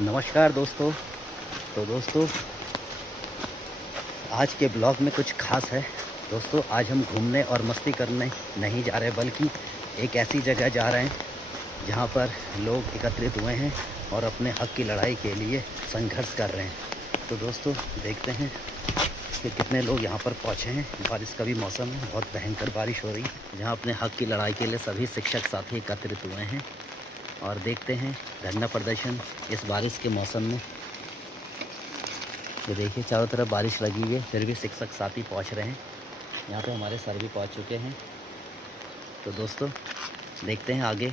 नमस्कार दोस्तों। तो दोस्तों आज के ब्लॉग में कुछ खास है। दोस्तों आज हम घूमने और मस्ती करने नहीं जा रहे बल्कि एक ऐसी जगह जा रहे हैं जहां पर लोग एकत्रित हुए हैं और अपने हक की लड़ाई के लिए संघर्ष कर रहे हैं। तो दोस्तों देखते हैं कि कितने लोग यहां पर पहुंचे हैं। बारिश का भी मौसम है, बहुत भयंकर बारिश हो रही है जहां अपने हक की लड़ाई के लिए सभी शिक्षक साथी एकत्रित हुए हैं। और देखते हैं धरना प्रदर्शन इस बारिश के मौसम में। तो देखिए चारों तरफ बारिश लगी हुई है, फिर भी शिक्षक साथी पहुंच रहे हैं। यहाँ पे हमारे सर भी पहुंच चुके हैं। तो दोस्तों देखते हैं आगे।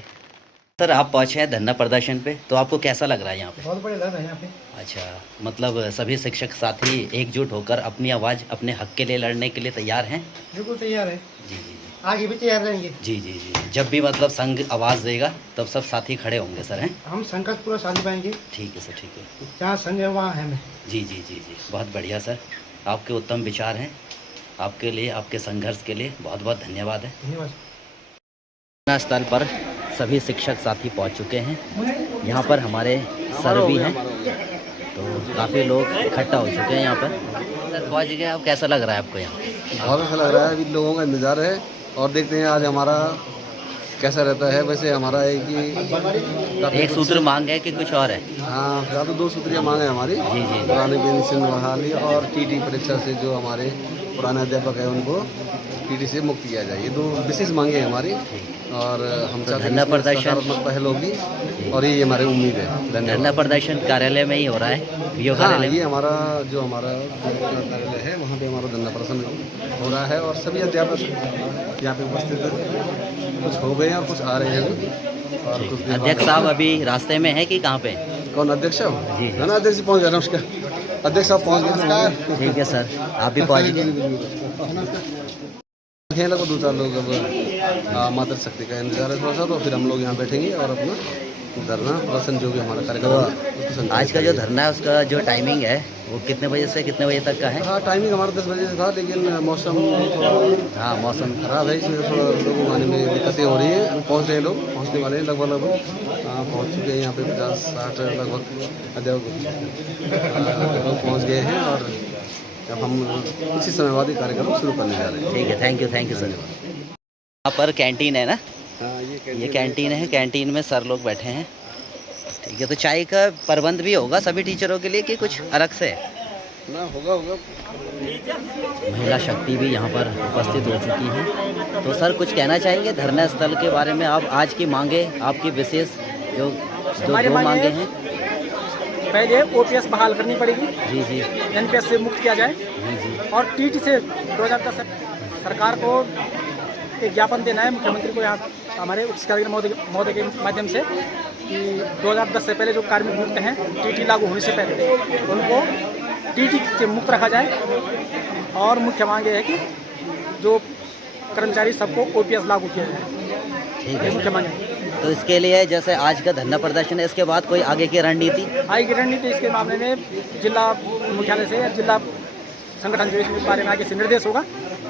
सर आप पहुंचे हैं धरना प्रदर्शन पे, तो आपको कैसा लग रहा है यहाँ पे? बहुत बढ़िया लग रहा है यहाँ पे। अच्छा, मतलब सभी शिक्षक साथी एकजुट होकर अपनी आवाज़ अपने हक के लिए लड़ने के लिए तैयार हैं? बिल्कुल तैयार है। जी जी जी आगे भी तैयार रहेंगे। जी जी जी जब भी मतलब संघ आवाज़ देगा तब सब साथी खड़े होंगे सर, हैं? हम संघ का पूरा साथ निभाएंगे। ठीक है सर, ठीक है। जहाँ संघ है वहाँ है मैं। जी जी जी जी बहुत बढ़िया सर, आपके उत्तम विचार हैं। आपके लिए, आपके संघर्ष के लिए बहुत बहुत धन्यवाद है। धन्यवाद। घटना स्थल पर सभी शिक्षक साथी पहुंच चुके हैं। यहाँ पर हमारे सर भी हैं, तो काफ़ी लोग इकट्ठा हो चुके हैं यहाँ पर। सर पहुँच गए, अब कैसा लग रहा है आपको यहाँ? बहुत अच्छा लग रहा है। अभी लोगों का इंतज़ार है और देखते हैं आज हमारा कैसा रहता है। वैसे हमारा है कि एक सूत्र मांग है कि कुछ और है? हाँ, या तो 2 सूत्रीय मांग है हमारी। जी जी पुराने पेंशन बहाली और टीटी परीक्षा से जो हमारे पुराने अध्यापक हैं उनको टीटी से मुक्त किया जाए। ये 2 विशेष मांगे हैं हमारी और हम चाहते हैं धरना प्रदर्शन सकारात्मक पहल होगी और ये हमारी उम्मीद है। धरना प्रदर्शन कार्यालय में ही हो रहा है, वीओ हाँ, कार्यालय में? ये हमारा जो हमारा कार्यालय है वहाँ पे हमारा धरना प्रदर्शन हो रहा है और सभी अध्यापक यहाँ पे उपस्थित हैं। कुछ हो गए हैं और कुछ आ रहे हैं और कुछ अध्यक्ष साहब अभी रास्ते में है कि कहाँ पे? कौन अध्यक्ष है? जी। है ना, अध्यक्ष पहुँच गया। नमस्कार अध्यक्ष साहब, पहुँच गए। नमस्कार। ठीक है सर, आप भी पहुँच गए। खेल को 2-4 लोग अब मातृ शक्ति का इंतजार है थोड़ा सा, तो फिर हम लोग यहाँ बैठेंगे और अपना धरना प्रदर्शन जो भी हमारा कार्यक्रम है तो आज का जो धरना है उसका जो टाइमिंग है वो कितने बजे से कितने बजे तक का है? हाँ, टाइमिंग हमारा 10 बजे से था, लेकिन मौसम थोड़ा हाँ मौसम खराब है, इसमें थोड़ा लोगों आने में दिक्कतें हो रही हैं। पहुँच रहे लोग, पहुँचने वाले हैं लगभग पहुँच चुके हैं। यहाँ पे 50-60 लगभग अध्यापक लोग पहुँच गए हैं और अब हम कुछ ही समय बाद ही कार्यक्रम शुरू करने जा रहे हैं। ठीक है, थैंक यू सर। यहाँ पर कैंटीन है ना? हाँ, ये कैंटीन है, कैंटीन में सर लोग बैठे हैं। ठीक है, तो चाय का प्रबंध भी होगा सभी टीचरों के लिए कि कुछ अलग से है? ना, होगा। महिला शक्ति भी यहाँ पर उपस्थित हो चुकी है। तो सर कुछ कहना चाहेंगे धरना स्थल के बारे में? आप आज की मांगे, आपकी विशेष जो 2 मांगे हैं? पहले ओपीएस बहाल करनी पड़ेगी। जी जी एनपीएस से मुक्त किया जाए जी जी और टीटी से 2010 सरकार को एक ज्ञापन देना है मुख्यमंत्री को, यहाँ हमारे उच्च शिक्षा महोदय के माध्यम से, कि 2010 से पहले जो कार्मिक मुक्त हैं टीटी लागू होने से पहले उनको टीटी से मुक्त रखा जाए। और मुख्य मांग ये है कि जो कर्मचारी सबको ओपीएस लागू किया जाए। ठीक ये मुख्य है। मांग है। तो इसके लिए जैसे आज का धरना प्रदर्शन है, इसके बाद कोई आगे की रणनीति? आगे की रणनीति इसके मामले में जिला मुख्यालय से या जिला संगठन जो इसके बारे में आगे से निर्देश होगा,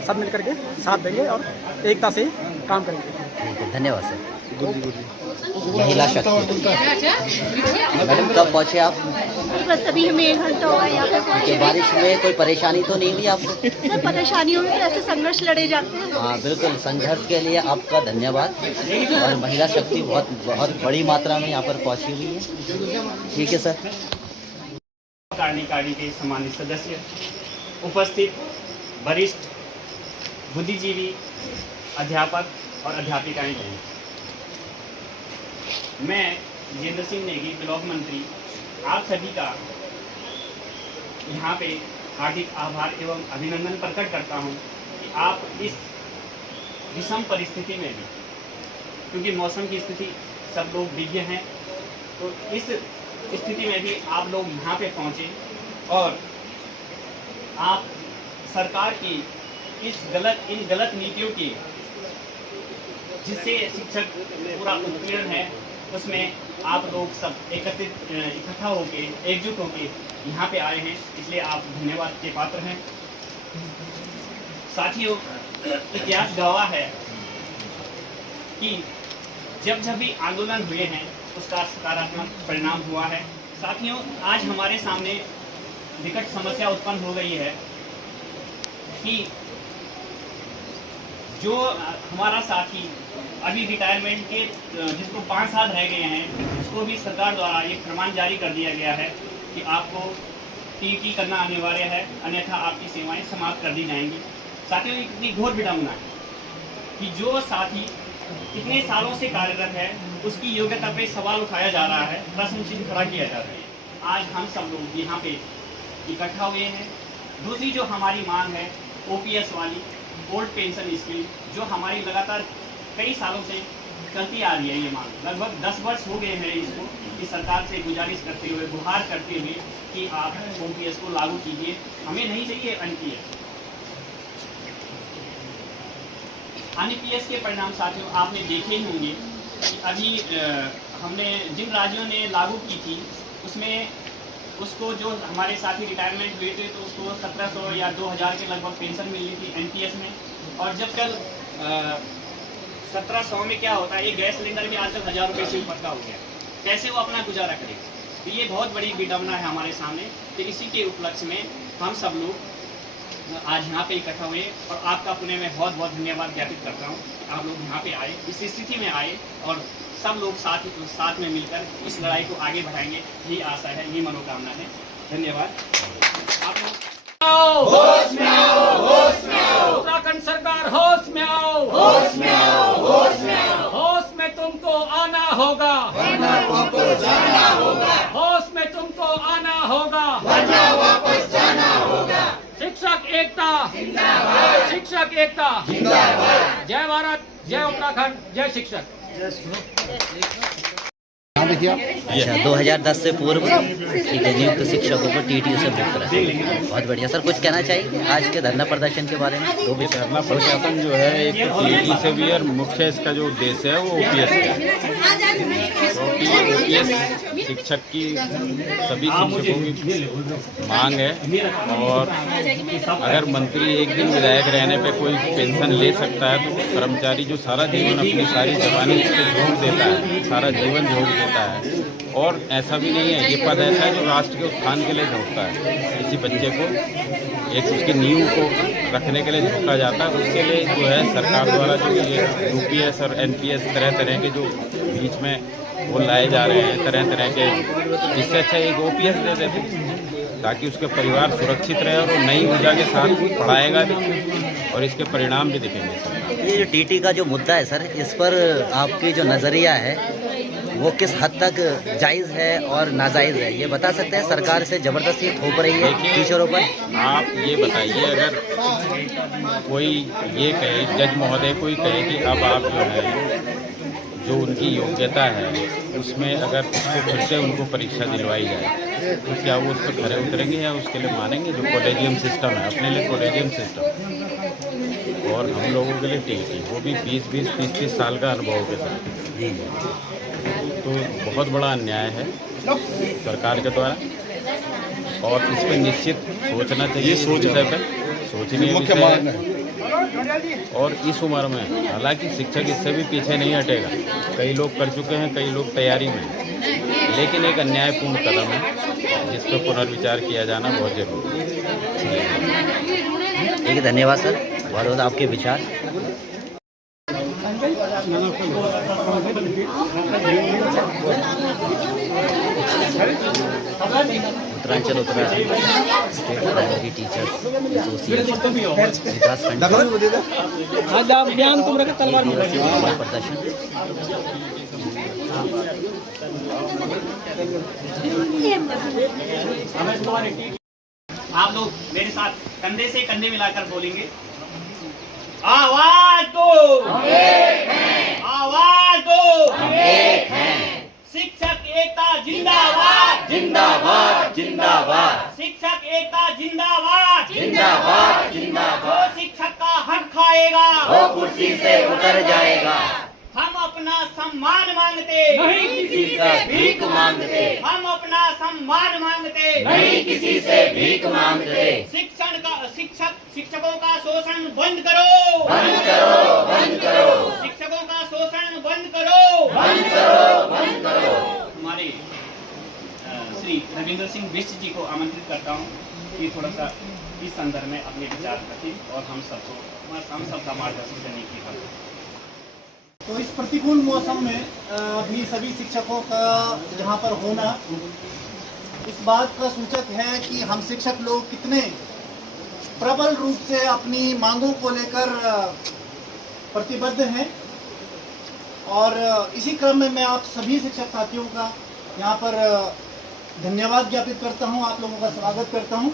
सब मिलकर के साथ देंगे और एकता से काम करेंगे। ठीक है, धन्यवाद सर। महिला शक्ति मैडम, कब पहुँचे आप? बस अभी हमें 1 घंटा हो गया यहाँ पे कि पहुँचे। बारिश में कोई परेशानी तो नहीं हुई आपको? सर परेशानियों में तो ऐसे संघर्ष लड़े जाते हैं। हाँ बिल्कुल, संघर्ष के लिए आपका धन्यवाद। और महिला शक्ति बहुत बड़ी मात्रा में यहाँ पर पहुँची हुई है। ठीक है सर। कार्यकारिणी के सम्मानित सदस्य, उपस्थित वरिष्ठ बुद्धिजीवी, अध्यापक और अध्यापिकाएं हैं। मैं जितेंद्र सिंह नेगी, ब्लॉक मंत्री, आप सभी का यहाँ पे हार्दिक आभार एवं अभिनंदन प्रकट करता हूँ कि आप इस विषम परिस्थिति में भी, क्योंकि मौसम की स्थिति सब लोग विज्ञ हैं, तो इस स्थिति में भी आप लोग यहाँ पे पहुँचे और आप सरकार की इन गलत नीतियों की, जिससे शिक्षक पूरा उत्पीड़न है, उसमें आप लोग सब इकट्ठा होके, एकजुट होके यहाँ पे आए हैं, इसलिए आप धन्यवाद के पात्र हैं। साथियों, इतिहास गवाह है कि जब भी आंदोलन हुए हैं उसका सकारात्मक परिणाम हुआ है। साथियों, आज हमारे सामने विकट समस्या उत्पन्न हो गई है कि जो हमारा साथी अभी रिटायरमेंट के जिसको 5 साल रह गए हैं, उसको भी सरकार द्वारा एक फरमान जारी कर दिया गया है कि आपको टीटी करना अनिवार्य है, अन्यथा आपकी सेवाएं समाप्त कर दी जाएंगी। साथियों, ये कितनी घोर विडंबना है कि जो साथी इतने सालों से कार्यरत है उसकी योग्यता पे सवाल उठाया जा रहा है, प्रश्न चिन्ह खड़ा किया जा रहा है। आज हम सब लोग यहाँ पे इकट्ठा हुए हैं। दूसरी जो हमारी मांग है ओपीएस वाली, ओल्ड पेंशन स्कीम, जो हमारी लगातार कई सालों से चलती आ रही है। ये मांग लगभग 10 वर्ष हो गए हैं इसको, कि सरकार से गुजारिश करते हुए, गुहार करते हुए कि आप ओपीएस को लागू कीजिए, हमें नहीं चाहिए एनपीएस। एनपीएस के परिणाम साथियों आपने देखे ही होंगे कि अभी हमने जिन राज्यों ने लागू की थी उसमें उसको जो हमारे साथी रिटायरमेंट हुए थे तो उसको 1700 या 2000 के लगभग पेंशन मिल रही थी एनपीएस में। और जब कल 1700 में क्या होता है, एक गैस सिलेंडर भी आजकल 1000 रुपये से ऊपर का हो गया। कैसे वो अपना गुजारा करेगा? तो ये बहुत बड़ी विडंबना है हमारे सामने। तो इसी के उपलक्ष्य में हम सब लोग आज यहाँ पे इकट्ठा हुए और आपका पुणे में बहुत बहुत धन्यवाद ज्ञापित करता हूँ कि आप लोग यहाँ पे आए, इस स्थिति में आए और सब लोग साथ में मिलकर इस लड़ाई को आगे बढ़ाएंगे। यही आशा है, यही मनोकामना है। धन्यवाद। आप लोग होश में आओ, होश में आओ, उत्तराखंड सरकार होश में आओ, होश में आओ, होश में आओ, होश में तुमको आना होगा, वरना वापस जाना होगा, होश में तुमको आना होगा, वरना वापस जाना होगा। शिक्षक एकता जिंदाबाद, शिक्षक एकता जिंदाबाद। जय भारत, जय उत्तराखंड, जय शिक्षक। अच्छा, 2010 से पूर्व ठीक है, नियुक्त शिक्षकों को टीटी से मुक्त रहे। बहुत बढ़िया सर, कुछ कहना चाहिए आज के धरना प्रदर्शन के बारे में? दो विषय। धरना प्रदर्शन जो है एक टीटी से भी और मुख्य इसका जो उद्देश्य है वो ओपीएस है। ओपीएस शिक्षक की सभी शिक्षकों की मांग है और अगर मंत्री एक दिन विधायक रहने पे कोई पेंशन ले सकता है तो कर्मचारी जो सारा जीवन अपनी सारी जवानी इस पर झोंक देता है, सारा जीवन झोंक देता है। और ऐसा भी नहीं है, ये पद ऐसा है जो राष्ट्र के उत्थान के लिए झोंकता है। किसी बच्चे को एक उसकी नींव को रखने के लिए झोंका जाता है, उसके लिए जो है सरकार द्वारा जो ये यूपीएस और एनपीएस तरह तरह के जो बीच में वो लाए जा रहे हैं, तरह तरह के, इससे अच्छा एक ओपीएस दे देते ताकि उसके परिवार सुरक्षित रहे और वो नई ऊर्जा के साथ पढ़ाएगा भी और इसके परिणाम भी दिखेंगे। ये जो टीटी का जो मुद्दा है सर, इस पर आपकी जो नज़रिया है वो किस हद तक जायज़ है और नाजायज़ है, ये बता सकते हैं? सरकार से ज़बरदस्ती थोप रही है टीचरों पर। आप ये बताइए, अगर कोई ये कहे, जज महोदय कोई कहे कि अब आप जो है जो उनकी योग्यता है उसमें अगर उसको फिर से उनको परीक्षा दिलवाई जाए तो क्या वो उस पर खरे उतरेंगे या उसके लिए मानेंगे? जो कॉलेजियम सिस्टम है, अपने लिए कॉलेजियम सिस्टम और हम लोगों के लिए टीटी, वो भी 20-20, 30-30 साल का अनुभव के साथ। तो बहुत बड़ा अन्याय है सरकार के द्वारा और इस पर निश्चित सोचना चाहिए। विषय पर सोचने विषय है और इस उम्र में हालांकि शिक्षक इससे भी पीछे नहीं हटेगा, कई लोग कर चुके हैं, कई लोग तैयारी में, लेकिन एक अन्यायपूर्ण कदम है जिस पर पुनर्विचार किया जाना बहुत जरूरी है। ठीक है, धन्यवाद सर, बहुत बहुत आपके विचार। Uttaranchal state primary teachers association विकास खंड प्रदर्शन। आप लोग मेरे साथ कंधे से कंधे मिलाकर बोलेंगे, आवाज दो, आवाज दो, शिक्षक एकता जिंदाबाद, जिंदाबाद, जिंदाबाद, शिक्षक एकता जिंदाबाद, जिंदाबाद, जिंदाबाद। जो शिक्षक का हक खाएगा वो कुर्सी से उतर जाएगा। हम अपना सम्मान मांगते नहीं किसी से भीख मांगते, हम अपना सम्मान मांगते नहीं किसी से भीख मांगते। शिक्षकों का शोषण बंद करो, बंद करो, बंद करो, शिक्षकों का शोषण बंद करो, बंद करो, बंद करो। हमारे श्री रविंद्र सिंह बिष्ट जी को आमंत्रित करता हूँ कि थोड़ा सा इस संदर्भ में अपने विचार रखें और हम सबका मार्गदर्शन करने की बात। तो इस प्रतिकूल मौसम में भी सभी शिक्षकों का यहाँ पर होना इस बात का सूचक है कि हम शिक्षक लोग कितने प्रबल रूप से अपनी मांगों को लेकर प्रतिबद्ध हैं। और इसी क्रम में मैं आप सभी शिक्षक साथियों का यहाँ पर धन्यवाद ज्ञापित करता हूँ, आप लोगों का स्वागत करता हूँ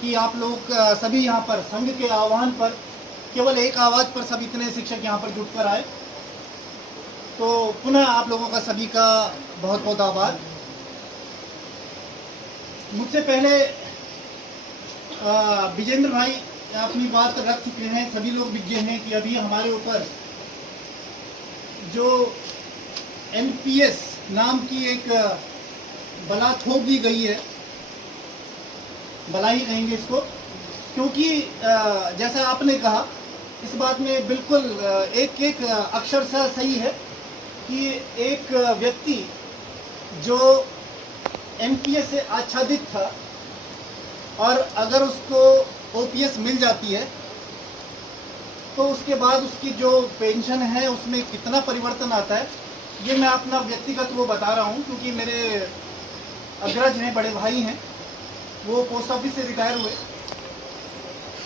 कि आप लोग सभी यहाँ पर संघ के आह्वान पर केवल एक आवाज़ पर सब इतने शिक्षक यहाँ पर जुटकर आए। तो पुनः आप लोगों का सभी का बहुत बहुत आभार। मुझसे पहले विजेंद्र भाई अपनी बात रख चुके हैं। सभी लोग विज्ञ हैं कि अभी हमारे ऊपर जो एनपीएस नाम की एक बला थोप दी गई है, बला ही कहेंगे इसको, क्योंकि जैसा आपने कहा इस बात में बिल्कुल एक एक अक्षर से सही है कि एक व्यक्ति जो एनपीएस से आच्छादित था और अगर उसको ओपीएस मिल जाती है तो उसके बाद उसकी जो पेंशन है उसमें कितना परिवर्तन आता है, ये मैं अपना व्यक्तिगत वो बता रहा हूँ क्योंकि मेरे अग्रज हैं, बड़े भाई हैं, वो पोस्ट ऑफिस से रिटायर हुए।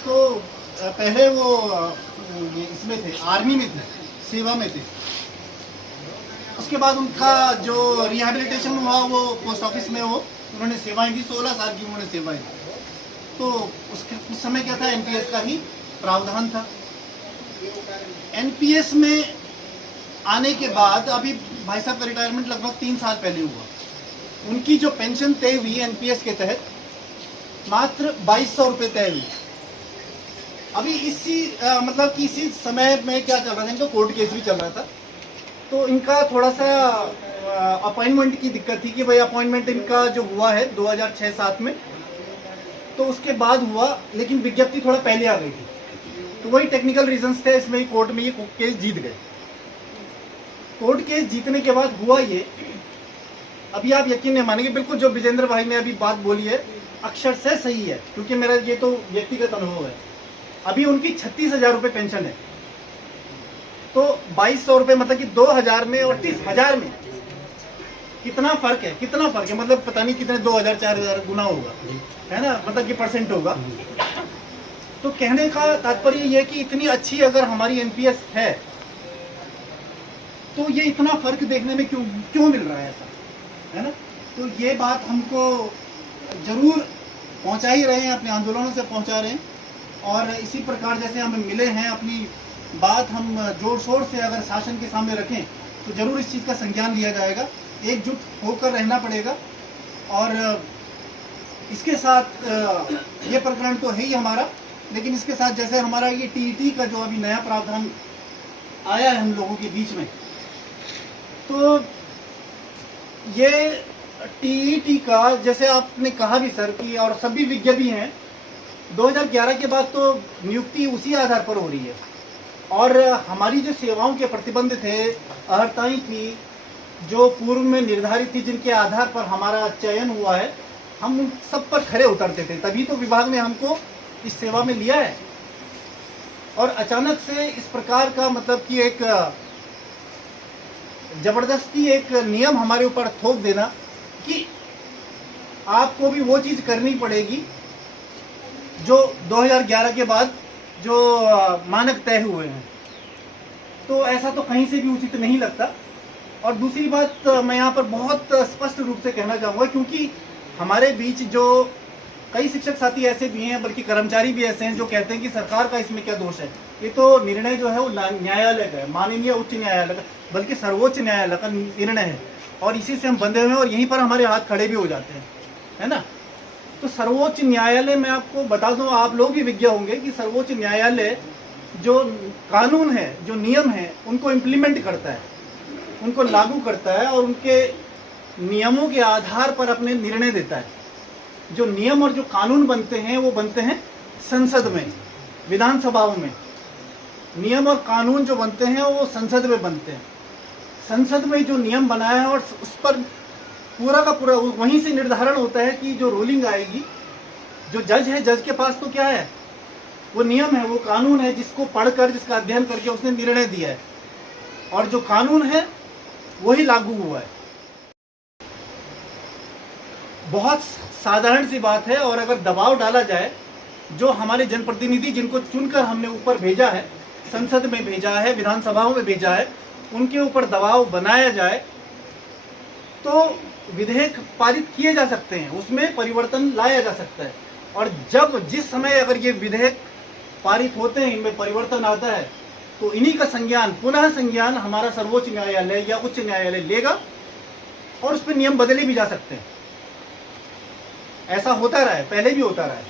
तो पहले वो इसमें थे, आर्मी में थे, सेवा में थे। उसके बाद उनका जो रिहैबिलिटेशन हुआ वो पोस्ट ऑफिस में उन्होंने सेवाएं दी, 16 साल की उन्होंने सेवाएं दी। तो उस समय क्या था, एनपीएस का ही प्रावधान था। एनपीएस में आने के बाद अभी भाई साहब का रिटायरमेंट लगभग 3 साल पहले हुआ। उनकी जो पेंशन तय हुई एनपीएस के तहत मात्र 2200 रुपये तय हुई। अभी इसी मतलब कि इसी समय में क्या चल रहा था, इनका कोर्ट केस भी चल रहा था। तो इनका थोड़ा सा अपॉइंटमेंट की दिक्कत थी कि भाई अपॉइंटमेंट इनका जो हुआ है 2006-07 में, तो उसके बाद हुआ, लेकिन विज्ञप्ति थोड़ा पहले आ गई थी। तो वही टेक्निकल रीजंस थे, इसमें कोर्ट में ये केस जीत गए। कोर्ट केस जीतने के बाद हुआ ये, अभी आप यकीन नहीं मानेंगे, बिल्कुल जो विजेंद्र भाई ने अभी बात बोली है अक्षर से सही है, क्योंकि मेरा ये तो व्यक्तिगत अनुभव है। अभी उनकी 36,000 रुपये पेंशन है। तो 2200 रुपये मतलब कि 2000 में और 30,000 में कितना फर्क है, कितना फर्क है, मतलब पता नहीं कितने 2000-4000 गुना होगा, है ना, मतलब कि परसेंट होगा। तो कहने का तात्पर्य यह है कि इतनी अच्छी अगर हमारी एनपीएस है तो ये इतना फर्क देखने में क्यों मिल रहा है ऐसा, है ना। तो ये बात हमको जरूर पहुंचा ही रहे हैं, अपने आंदोलनों से पहुंचा रहे हैं। और इसी प्रकार जैसे हमें मिले हैं, अपनी बात हम जोर शोर से अगर शासन के सामने रखें तो जरूर इस चीज़ का संज्ञान लिया जाएगा। एकजुट होकर रहना पड़ेगा। और इसके साथ ये प्रकरण तो है ही हमारा, लेकिन इसके साथ जैसे हमारा ये टीईटी का जो अभी नया प्रावधान आया है हम लोगों के बीच में, तो ये टीईटी का जैसे आपने कहा भी सर की, और सभी विज्ञ भी हैं, 2011 के बाद तो नियुक्ति उसी आधार पर हो रही है। और हमारी जो सेवाओं के प्रतिबंध थे, अर्हताएं थी जो पूर्व में निर्धारित थी, जिनके आधार पर हमारा चयन हुआ है, हम उन सब पर खरे उतरते थे, तभी तो विभाग ने हमको इस सेवा में लिया है। और अचानक से इस प्रकार का मतलब कि एक जबरदस्ती एक नियम हमारे ऊपर थोप देना कि आपको भी वो चीज़ करनी पड़ेगी जो 2011 के बाद जो मानक तय हुए हैं, तो ऐसा तो कहीं से भी उचित नहीं लगता। और दूसरी बात मैं यहाँ पर बहुत स्पष्ट रूप से कहना चाहूँगा, क्योंकि हमारे बीच जो कई शिक्षक साथी ऐसे भी हैं, बल्कि कर्मचारी भी ऐसे हैं जो कहते हैं कि सरकार का इसमें क्या दोष है। ये तो निर्णय जो है वो न्यायालय का है, माननीय उच्च न्यायालय का, बल्कि सर्वोच्च न्यायालय का निर्णय है, और इसी से हम बंधे हुए हैं और यहीं पर हमारे हाथ खड़े भी हो जाते हैं, है ना। तो सर्वोच्च न्यायालय, मैं आपको बता दूं, आप लोग भी विज्ञ होंगे कि सर्वोच्च न्यायालय जो कानून है, जो नियम है, उनको इम्प्लीमेंट करता है, उनको लागू करता है और उनके नियमों के आधार पर अपने निर्णय देता है। जो नियम और जो कानून बनते हैं वो बनते हैं संसद में, विधानसभाओं में। नियम और कानून जो बनते हैं वो संसद में बनते हैं। संसद में जो नियम बनाया है और उस पर पूरा का पूरा वहीं से निर्धारण होता है कि जो रूलिंग आएगी, जो जज है, जज के पास तो क्या है, वो नियम है, वो कानून है, जिसको पढ़कर, जिसका अध्ययन करके उसने निर्णय दिया है, और जो कानून है वही लागू हुआ है। बहुत साधारण सी बात है। और अगर दबाव डाला जाए, जो हमारे जनप्रतिनिधि जिनको चुनकर हमने ऊपर भेजा है, संसद में भेजा है, विधानसभाओं में भेजा है, उनके ऊपर दबाव बनाया जाए तो विधेयक पारित किए जा सकते हैं, उसमें परिवर्तन लाया जा सकता है। और जब जिस समय अगर ये विधेयक पारित होते हैं, इनमें परिवर्तन आता है, तो इन्हीं का संज्ञान, पुनः संज्ञान हमारा सर्वोच्च न्यायालय या उच्च न्यायालय लेगा और उस पर नियम बदले भी जा सकते हैं। ऐसा होता रहा है, पहले भी होता रहा है।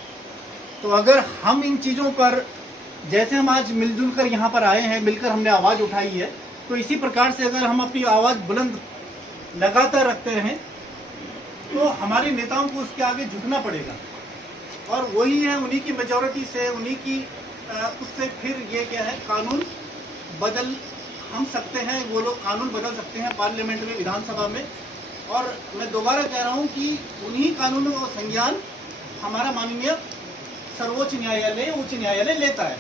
तो अगर हम इन चीज़ों पर, जैसे हम आज मिलजुल कर यहाँ पर आए हैं, मिलकर हमने आवाज़ उठाई है, तो इसी प्रकार से अगर हम अपनी आवाज़ बुलंद लगातार रखते रहें तो हमारे नेताओं को उसके आगे झुकना पड़ेगा। और वही है, उन्हीं की मेजॉरिटी से, उन्हीं की उससे फिर ये क्या है, कानून बदल हम सकते हैं, वो लोग कानून बदल सकते हैं पार्लियामेंट में, विधानसभा में। और मैं दोबारा कह रहा हूँ कि उन्हीं कानूनों का संज्ञान हमारा माननीय सर्वोच्च न्यायालय, उच्च न्यायालय लेता है,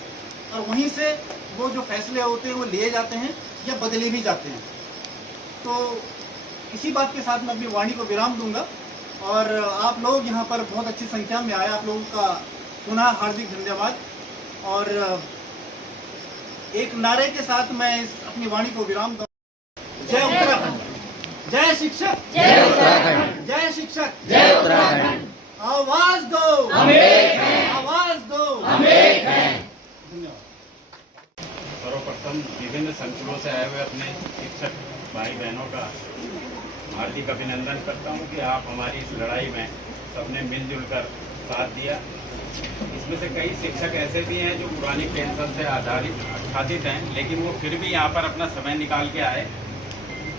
और वहीं से वो जो फैसले होते हैं वो लिए जाते हैं या बदले भी जाते हैं। तो इसी बात के साथ मैं अपनी वाणी को विराम दूंगा। और आप लोग यहाँ पर बहुत अच्छी संख्या में आए, आप लोगों का पुनः हार्दिक धन्यवाद। और एक नारे के साथ मैं इस अपनी वाणी को विराम दूंगा। जय उत्तराखंड, जय शिक्षक, जय उत्तराखंड, जय शिक्षक, जय उत्तराखंड। आवाज दो, हम एक हैं, आवाज दो, हम एक हैं। धन्यवाद। सर्वप्रथम विभिन्न संकुलों से आए हुए अपने शिक्षक भाई बहनों का हार्दिक अभिनंदन करता हूं कि आप हमारी इस लड़ाई में सबने मिलजुल कर साथ दिया। इसमें से कई शिक्षक ऐसे भी हैं जो पुरानी पेंशन से आच्छादित हैं, लेकिन वो फिर भी यहाँ पर अपना समय निकाल के आए।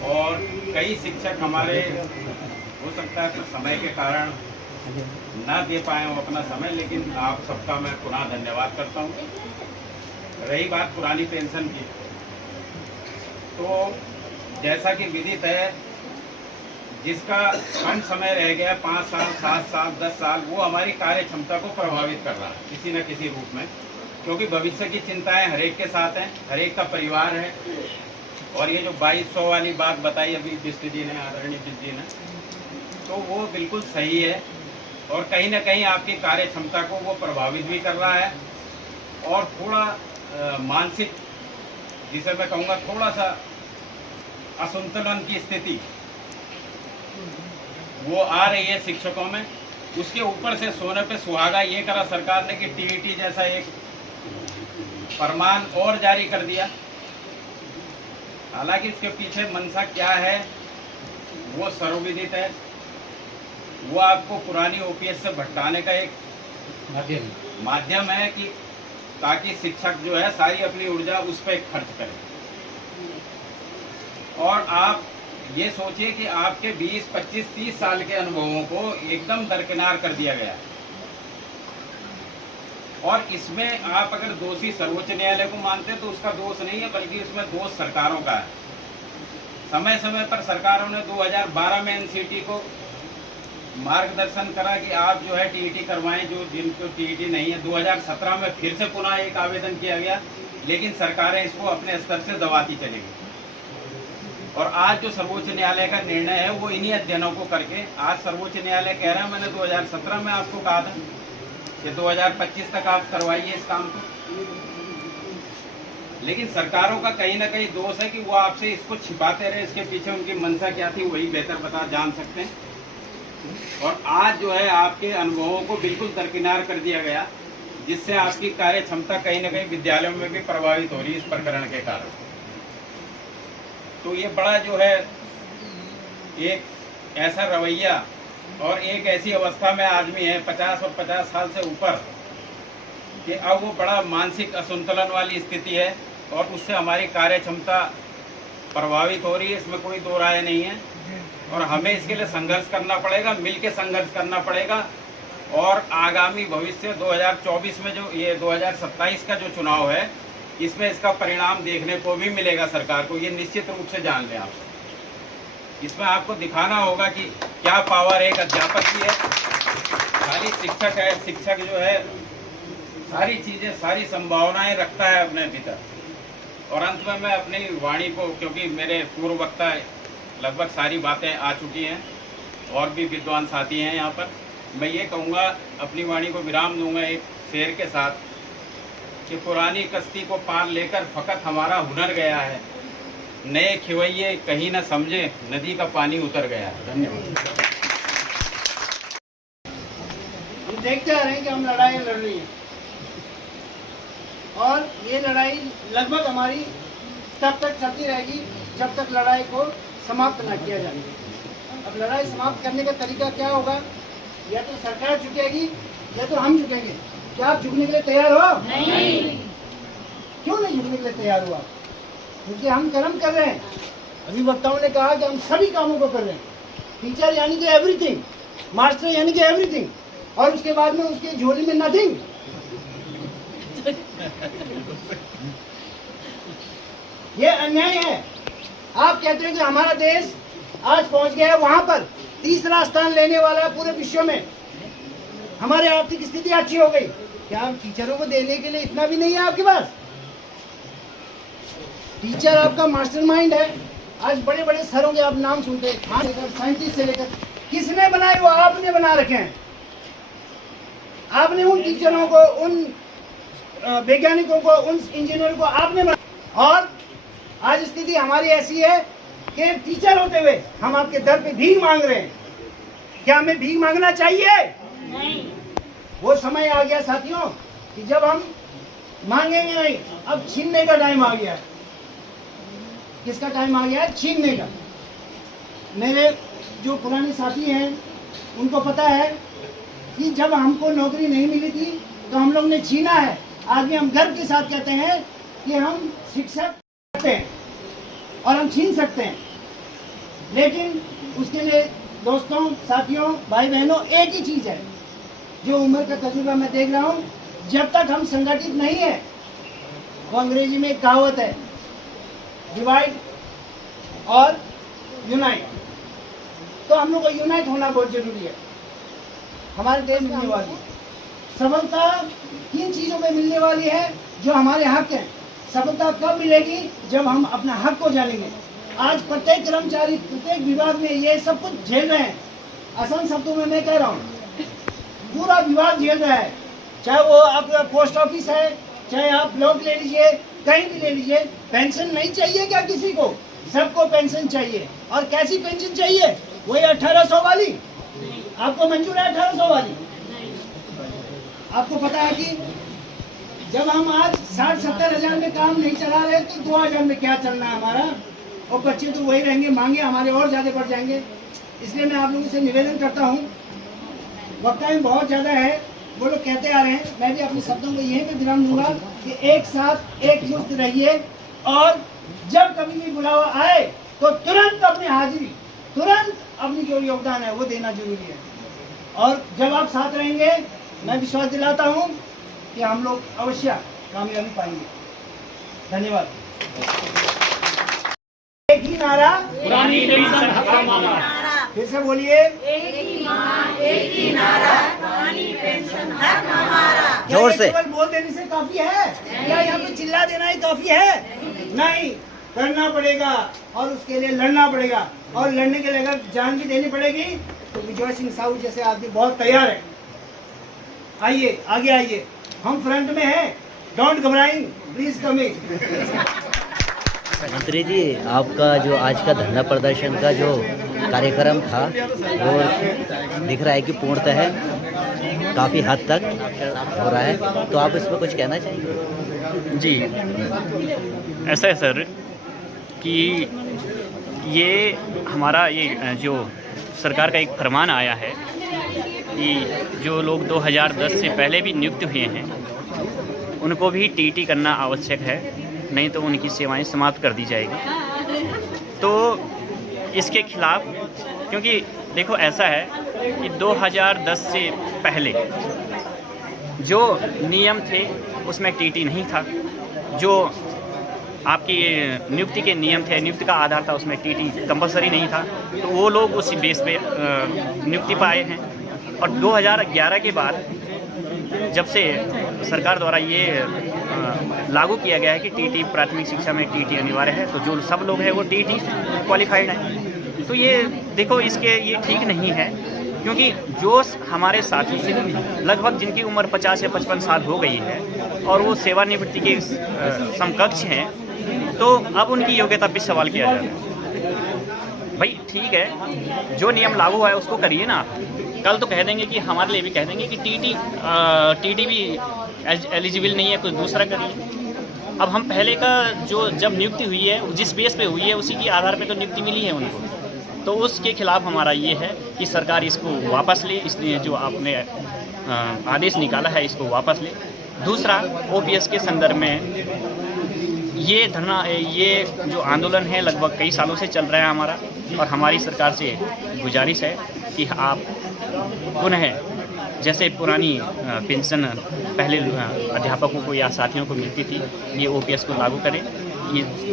और कई शिक्षक हमारे हो सकता है कि समय के कारण ना दे पाए हो अपना समय, लेकिन आप सबका मैं पुनः धन्यवाद करता हूँ। रही बात पुरानी पेंशन की, तो जैसा कि विदित है, जिसका कम समय रह गया 5 साल, 7 साल, 10 साल, वो हमारी कार्य क्षमता को प्रभावित कर रहा है किसी न किसी रूप में, क्योंकि भविष्य की चिंताएं हरेक के साथ हैं, हरेक का परिवार है। और ये जो 2200 वाली बात बताई अभी बिष्ट जी ने, आदरणीय बिष्ट जी ने, तो वो बिल्कुल सही है। और कहीं ना कहीं आपकी कार्य क्षमता को वो प्रभावित भी कर रहा है। और थोड़ा मानसिक, जिसे मैं कहूँगा थोड़ा सा असंतुलन की स्थिति वो आ रही है शिक्षकों में। उसके ऊपर से सोने पे सुहागा ये करा सरकार ने कि टीईटी जैसा एक फरमान और जारी कर दिया। हालांकि इसके पीछे मंशा क्या है वो सर्वविदित है। वो आपको पुरानी ओपीएस से भटकाने का एक माध्यम है कि ताकि शिक्षक जो है सारी अपनी ऊर्जा उस पर खर्च करें। और आप ये सोचिए कि आपके 20, 25, 30 साल के अनुभवों को एकदम दरकिनार कर दिया गया। और इसमें आप अगर दोषी सर्वोच्च न्यायालय को मानते हैं तो उसका दोष नहीं है, बल्कि इसमें दोष सरकारों का है। समय समय पर सरकारों ने 2012 में एनसीटी को मार्गदर्शन करा कि आप जो है टीईटी करवाएं, जो जिनको टीईटी नहीं है। 2017 में फिर से पुनः एक आवेदन किया गया, लेकिन सरकारें इसको अपने स्तर से दबाती चली गई। और आज जो सर्वोच्च न्यायालय का निर्णय है वो इन्हीं अध्ययनों को करके आज सर्वोच्च न्यायालय कह रहा है, मैंने 2017 में आपको कहा था कि 2025 तक आप करवाइए इस काम को। लेकिन सरकारों का कहीं ना कहीं दोष है कि वो आपसे इसको छिपाते रहे। इसके पीछे उनकी मंशा क्या थी वही बेहतर जान सकते हैं। और आज जो है आपके अनुभवों को बिल्कुल दरकिनार कर दिया गया, जिससे आपकी कार्य क्षमता कहीं ना कहीं विद्यालयों में भी प्रभावित हो रही है इस प्रकरण के कारण। तो ये बड़ा जो है एक ऐसा रवैया और एक ऐसी अवस्था में आदमी है 50 और 50 साल से ऊपर कि अब वो बड़ा मानसिक असंतुलन वाली स्थिति है और उससे हमारी कार्य क्षमता प्रभावित हो रही है। इसमें कोई दो राय नहीं है। और हमें इसके लिए संघर्ष करना पड़ेगा, मिलकर संघर्ष करना पड़ेगा। और आगामी भविष्य 2024 में जो ये 2027 का जो चुनाव है, इसमें इसका परिणाम देखने को भी मिलेगा सरकार को। ये निश्चित रूप से जान लें आप। इसमें आपको दिखाना होगा कि क्या पावर एक अध्यापक की है, खाली शिक्षक है। शिक्षक जो है सारी चीज़ें, सारी संभावनाएं रखता है अपने भीतर। और अंत में मैं अपनी वाणी को, क्योंकि मेरे पूर्व वक्ता लगभग सारी बातें आ चुकी हैं और भी विद्वान साथी हैं यहाँ पर, मैं ये कहूँगा, अपनी वाणी को विराम दूंगा एक शेर के साथ कि पुरानी कश्ती को पार लेकर फकत हमारा हुनर गया है, नए खिवैये कहीं न समझे नदी का पानी उतर गया है। धन्यवाद। हम देखते आ रहे हैं कि हम लड़ाई लड़ रही हैं और ये लड़ाई लगभग हमारी तब तक चलती रहेगी जब तक लड़ाई को समाप्त ना किया जाए। अब लड़ाई समाप्त करने का तरीका क्या होगा? या तो सरकार झुकेगी या तो हम झुकेंगे। क्या आप झुकने के लिए तैयार हो? नहीं। क्यों नहीं झुकने के लिए तैयार हुआ? क्योंकि हम कर्म कर रहे हैं। अभी वक्ताओं ने कहा कि हम सभी कामों को कर रहे हैं। टीचर यानी कि एवरीथिंग, मास्टर यानी कि एवरीथिंग, और उसके बाद में उसके झोली में नथिंग। ये अन्याय है। आप कहते हैं कि हमारा देश आज पहुंच गया है वहां पर तीसरा स्थान लेने वाला है पूरे विश्व में। हमारी आर्थिक स्थिति अच्छी हो गई। क्या हम टीचरों को देने के लिए इतना भी नहीं है आपके पास? टीचर आपका मास्टरमाइंड है। आज बड़े बड़े सरों के आप नाम सुनते हैं, साइंटिस्ट से लेकर, किसने बनाए? वो आपने बना रखे हैं। आपने उन टीचरों को, उन वैज्ञानिकों को, उन इंजीनियर को आपने बनाया। और आज स्थिति हमारी ऐसी है कि टीचर होते हुए हम आपके दर पे भीख मांग रहे हैं। क्या हमें भीख मांगना चाहिए? नहीं। वो समय आ गया साथियों कि जब हम मांगेंगे नहीं, अब छीनने का टाइम आ गया है। किसका टाइम आ गया है? छीनने का। मेरे जो पुराने साथी हैं उनको पता है कि जब हमको नौकरी नहीं मिली थी तो हम लोग ने छीना है। आज भी हम गर्व के साथ कहते हैं कि हम शिक्षक करते हैं और हम छीन सकते हैं। लेकिन उसके लिए दोस्तों, साथियों, भाई बहनों, एक ही चीज़ है जो उम्र का तजुर्बा मैं देख रहा हूँ, जब तक हम संगठित नहीं है, वो अंग्रेजी में एक कहावत है, डिवाइड और यूनाइट। तो हम लोग को यूनाइट होना बहुत जरूरी है। हमारे देश में मिलने वाली सफलता किन चीज़ों में मिलने वाली है? जो हमारे हक हैं। सफलता कब मिलेगी? जब हम अपना हक को जानेंगे। आज प्रत्येक कर्मचारी, प्रत्येक विभाग में ये सब कुछ झेल रहे हैं। आसान शब्दों में मैं कह रहा हूँ, पूरा विभाग झेल रहा है। चाहे वो आपका पोस्ट ऑफिस है, चाहे आप ब्लॉक ले लीजिए, कहीं भी ले लीजिए। पेंशन नहीं चाहिए क्या किसी को? सबको पेंशन चाहिए। और कैसी पेंशन चाहिए? वही 1800 वाली। आपको मंजूर है 1800 वाली? आपको पता है कि जब हम आज 60-70 हज़ार में काम नहीं चला रहे तो 2000 में क्या चलना है हमारा? और बच्चे तो वही रहेंगे, मांगे हमारे और ज़्यादा बढ़ जाएंगे। इसलिए मैं आप लोगों से निवेदन करता हूँ, वक्ताएं बहुत ज़्यादा है, वो लोग कहते आ रहे हैं, मैं भी अपने शब्दों को यहीं पे विराम दूंगा कि एक साथ एकजुट रहिए और जब कभी भी बुलावा आए तो तुरंत अपनी हाजिरी, तुरंत अपनी जो योगदान है वो देना जरूरी है। और जब आप साथ रहेंगे, मैं विश्वास दिलाता हूँ कि हम लोग अवश्य कामयाबी पाएंगे। धन्यवाद। एक ही नारा, पुरानी पेंशन हक हमारा। फिर से बोलिए, एक ही नारा, पुरानी पेंशन हक हमारा। जोर से। केवल बोल देने से काफी है? क्या यहाँ पे चिल्ला देना ही काफी है? नहीं, करना पड़ेगा और उसके लिए लड़ना पड़ेगा। और लड़ने के लिए अगर जान भी देनी पड़ेगी तो विजय सिंह साहू जैसे आदमी बहुत तैयार है। आइए, आगे आइए, हम फ्रंट में हैं। डोंट घबराइए, प्लीज कम इन। मंत्री जी, आपका जो आज का धरना प्रदर्शन का जो कार्यक्रम था वो दिख रहा है कि पूर्णतः काफ़ी हद तक हो रहा है, तो आप इसमें कुछ कहना चाहेंगे? जी, ऐसा है सर कि ये हमारा ये जो सरकार का एक फरमान आया है कि जो लोग 2010 से पहले भी नियुक्त हुए हैं उनको भी टीटी करना आवश्यक है, नहीं तो उनकी सेवाएं समाप्त कर दी जाएगी। तो इसके खिलाफ, क्योंकि देखो ऐसा है कि 2010 से पहले जो नियम थे उसमें टीटी नहीं था। जो आपकी नियुक्ति के नियम थे, नियुक्ति का आधार था, उसमें टीटी कंपलसरी नहीं था, तो वो लोग उसी बेस पे नियुक्ति पाए हैं। और 2011 के बाद जब से सरकार द्वारा ये लागू किया गया है कि टीटी प्राथमिक शिक्षा में टीटी अनिवार्य है, तो जो सब लोग हैं वो टीटी क्वालिफाइड हैं। तो ये देखो, इसके ये ठीक नहीं है, क्योंकि जो हमारे साथी लगभग जिनकी उम्र 50 या 55 साल हो गई है और वो सेवानिवृत्ति के समकक्ष हैं, तो अब उनकी योग्यता पे सवाल किया जा रहा है। भाई ठीक है, जो नियम लागू हुआ है उसको करिए ना। कल तो कह देंगे कि हमारे लिए भी कह देंगे कि टीटी भी एलिजिबल नहीं है, कुछ दूसरा करिए। अब हम पहले का जो जब नियुक्ति हुई है, जिस बेस पे हुई है, उसी के आधार पे तो नियुक्ति मिली है उनको, तो उसके खिलाफ हमारा ये है कि सरकार इसको वापस ले, इसलिए जो आपने आदेश निकाला है इसको वापस ले। दूसरा, ओपीएस के संदर्भ में ये धरना, ये जो आंदोलन है लगभग कई सालों से चल रहा है हमारा, और हमारी सरकार से गुजारिश है कि आप पुनः जैसे पुरानी पेंशन पहले अध्यापकों को या साथियों को मिलती थी, ये ओपीएस को लागू करें।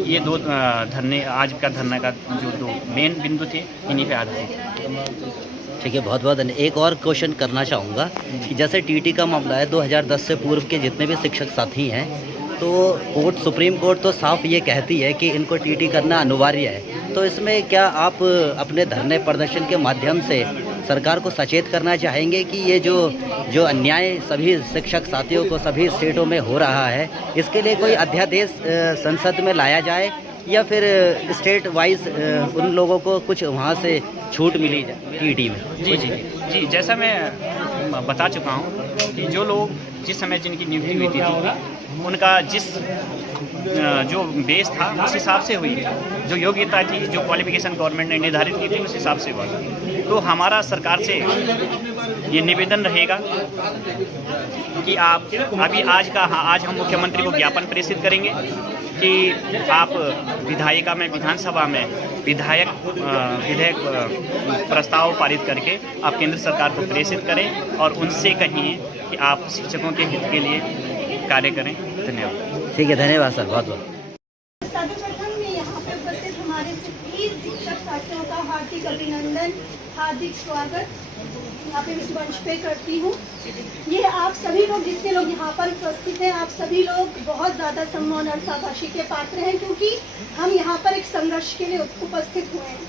ये दो धरने, आज का धरना का जो दो मेन बिंदु थे, इन्हीं पे आधारित। ठीक है, बहुत बहुत धन्यवाद। एक और क्वेश्चन करना चाहूँगा कि जैसे टीटी का मामला है, 2010 से पूर्व के जितने भी शिक्षक साथी हैं, तो कोर्ट, सुप्रीम कोर्ट तो साफ ये कहती है कि इनको टीटी करना अनिवार्य है। तो इसमें क्या आप अपने धरने प्रदर्शन के माध्यम से सरकार को सचेत करना चाहेंगे कि ये जो अन्याय सभी शिक्षक साथियों को सभी स्टेटों में हो रहा है, इसके लिए कोई अध्यादेश संसद में लाया जाए, या फिर स्टेट वाइज उन लोगों को कुछ वहाँ से छूट मिली जाए टीटी में? जी, जैसा मैं बता चुका हूँ कि जो लोग जिस समय जिनकी नियुक्ति हुई थी, उनका जिस जो बेस था उस हिसाब से हुई, जो योग्यता थी, जो क्वालिफिकेशन गवर्नमेंट ने निर्धारित की थी, उस हिसाब से हुआ। तो हमारा सरकार से ये निवेदन रहेगा कि आप अभी आज हम मुख्यमंत्री को ज्ञापन प्रेषित करेंगे कि आप विधायिका में, विधानसभा में विधेयक प्रस्ताव पारित करके आप केंद्र सरकार को प्रेषित करें और उनसे कहिए कि आप शिक्षकों के हित के लिए कार्य करें। धन्यवाद। ठीक है, धन्यवाद सर, बहुत बहुत। सर्वप्रथम मैं यहाँ पे उपस्थित हमारे सभी शिक्षक साथियों का हार्दिक अभिनंदन, हार्दिक स्वागत यहाँ पे इस मंच पे करती हूँ। ये आप सभी लोग, जितने लोग यहाँ पर उपस्थित हैं, आप सभी लोग बहुत ज़्यादा सम्मान और शाबाशी के पात्र हैं, क्योंकि हम यहाँ पर एक संघर्ष के लिए उपस्थित हुए हैं।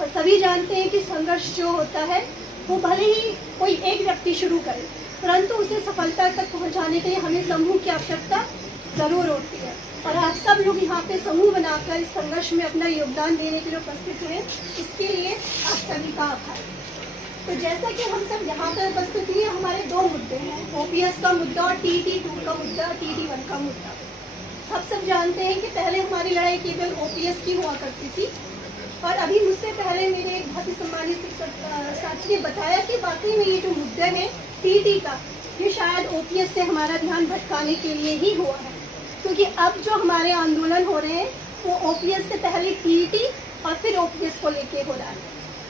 और सभी जानते हैं कि संघर्ष जो होता है वो भले ही कोई एक व्यक्ति शुरू करे, परंतु उसे सफलता तक पहुँचाने के लिए हमें समूह की आवश्यकता ज़रूर होती है। और आप सब लोग यहाँ पे समूह बनाकर इस संघर्ष में अपना योगदान देने के लिए उपस्थित हुए, इसके लिए आप सभी का आभार। तो जैसा कि हम सब यहाँ पर उपस्थित हुए, हमारे दो मुद्दे हैं, ओपीएस का मुद्दा और TT2 का मुद्दा, TT1 का मुद्दा। हम सब जानते हैं कि पहले हमारी लड़ाई केवल ओपीएस की हुआ करती थी, और अभी मुझसे पहले मेरे एक बहुत ही सम्मानित शिक्षक साथी ने बताया कि वाकई में ये जो मुद्दा है TT का, ये शायद ओपीएस से हमारा ध्यान भटकाने के लिए ही हुआ है, क्योंकि अब जो हमारे आंदोलन हो रहे हैं वो ओपीएस से पहले TT और फिर ओपीएस को लेके हो रहा है।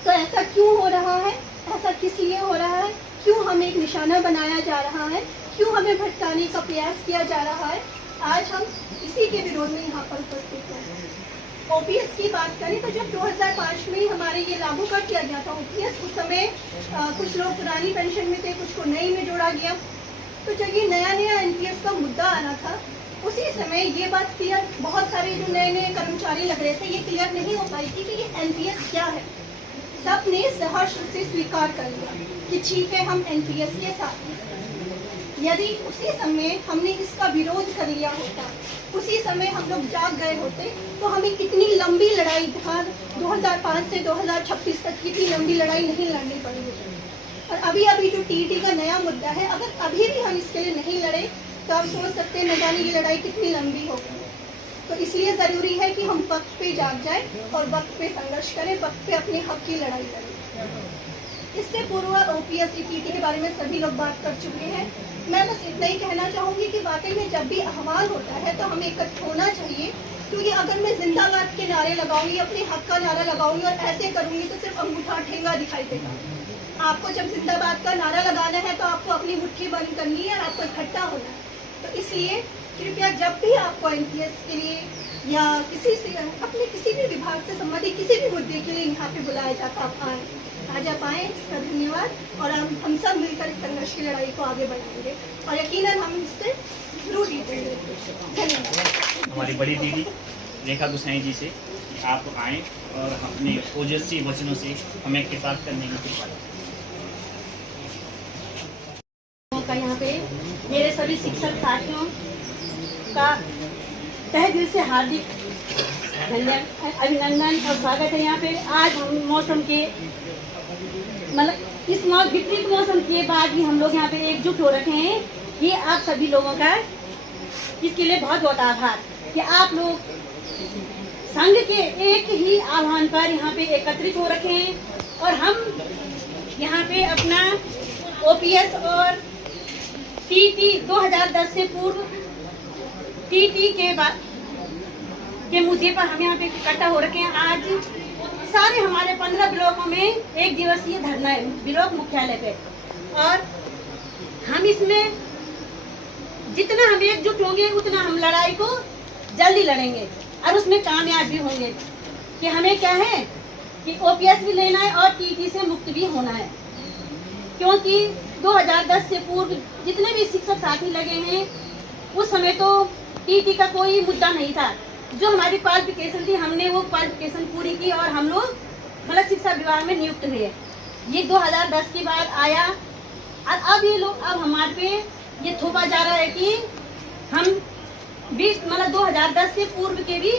तो ऐसा क्यों हो रहा है, ऐसा किस लिए हो रहा है, क्यों हमें एक निशाना बनाया जा रहा है, क्यों हमें भटकाने का प्रयास किया जा रहा है, आज हम इसी के विरोध में यहाँ पर उपस्थित हैं। ओपीएस की बात करें तो जब 2005 में हमारे ये लागू कर दिया गया था ओपीएस, उस समय कुछ लोग पुरानी पेंशन में थे, कुछ को नई में जोड़ा गया। तो जब ये नया एनपीएस का मुद्दा आना था, उसी समय ये बात क्लियर, बहुत सारे जो नए कर्मचारी लग रहे थे, ये क्लियर नहीं हो पाई थी कि ये एनपीएस क्या है। सबने सहर्ष से स्वीकार कर लिया कि ठीक है, हम एनपीएस के साथ हैं। यदि उसी समय हमने इसका विरोध कर लिया होता, उसी समय हम लोग जाग गए होते, तो हमें इतनी लंबी लड़ाई 2005 से 2026 तक की इतनी लंबी लड़ाई नहीं लड़नी पड़ी होती। और अभी जो टीटी का नया मुद्दा है, अगर अभी भी हम इसके लिए नहीं लड़े तो आप सोच सकते हैं न जाने ये लड़ाई कितनी लंबी होगी। तो इसलिए ज़रूरी है कि हम वक्त पे जाग जाएं और वक्त पे संघर्ष करें, वक्त पे अपने हक की लड़ाई करें। इससे पूर्व ओपीएस टीटी के बारे में सभी लोग बात कर चुके हैं। मैं बस इतना ही कहना चाहूँगी कि वाकई में जब भी आह्वान होता है तो हमें एकत्र होना चाहिए, क्योंकि अगर मैं जिंदाबाद के नारे लगाऊंगी, अपने हक का नारा लगाऊंगी और ऐसे करूँगी तो सिर्फ अंगूठा ठेंगा दिखाई देगा। आपको जब जिंदाबाद का नारा लगाना है तो आपको अपनी मुट्ठी बंद करनी है और आपको इकट्ठा होना है। तो इसलिए कृपया जब भी आपको एनपीएस के लिए या किसी से अपने किसी भी विभाग से संबंधित किसी भी मुद्दे के लिए यहाँ पे बुलाया जाता, आप आए, आज आप आए, इसका धन्यवाद। और हम सब मिलकर इस संघर्ष की लड़ाई को आगे बढ़ाएंगे और यकीनन हम इस पर जरूर जीतेंगे। धन्यवाद। हमारी बड़ी दीदी रेखा गोसाई जी से आप आएँ और अपने ओजस्वी वचनों से हमें किताब करने की कृपा करें। का यहाँ पे मेरे सभी शिक्षक साथियों का तहे दिल से हार्दिक अभिनंदन और स्वागत है। यहाँ पे आज हम मौसम के मतलब इस विपरीत मौसम के बाद भी हम लोग यहाँ पे एकजुट हो रखे हैं। ये आप सभी लोगों का इसके लिए बहुत बहुत आभार कि आप लोग संघ के एक ही आह्वान पर यहाँ पे एकत्रित हो रखे हैं और हम यहाँ पे अपना ओपीएस और टीटी 2010 से पूर्व टीटी के बाद के मुद्दे पर हम यहाँ पे इकट्ठा हो रखे हैं। आज सारे हमारे 15 ब्लॉकों में एक दिवसीय धरना है ब्लॉक मुख्यालय पे और हम इसमें जितना हम एकजुट होंगे उतना हम लड़ाई को जल्दी लड़ेंगे और उसमें कामयाब भी होंगे कि हमें क्या है कि ओपीएस भी लेना है और टीटी से मुक्त भी होना है, क्योंकि 2010 से पूर्व जितने भी शिक्षक साथी लगे हैं उस समय तो टीटी का कोई मुद्दा नहीं था। जो हमारी क्वालिफिकेशन थी हमने वो क्वालिफिकेशन पूरी की और हम लोग मतलब शिक्षा विभाग में नियुक्त हुए। ये 2010 के बाद आया और अब ये लोग अब हमारे पे ये थोपा जा रहा है कि हम 20 मतलब 2010 से पूर्व के भी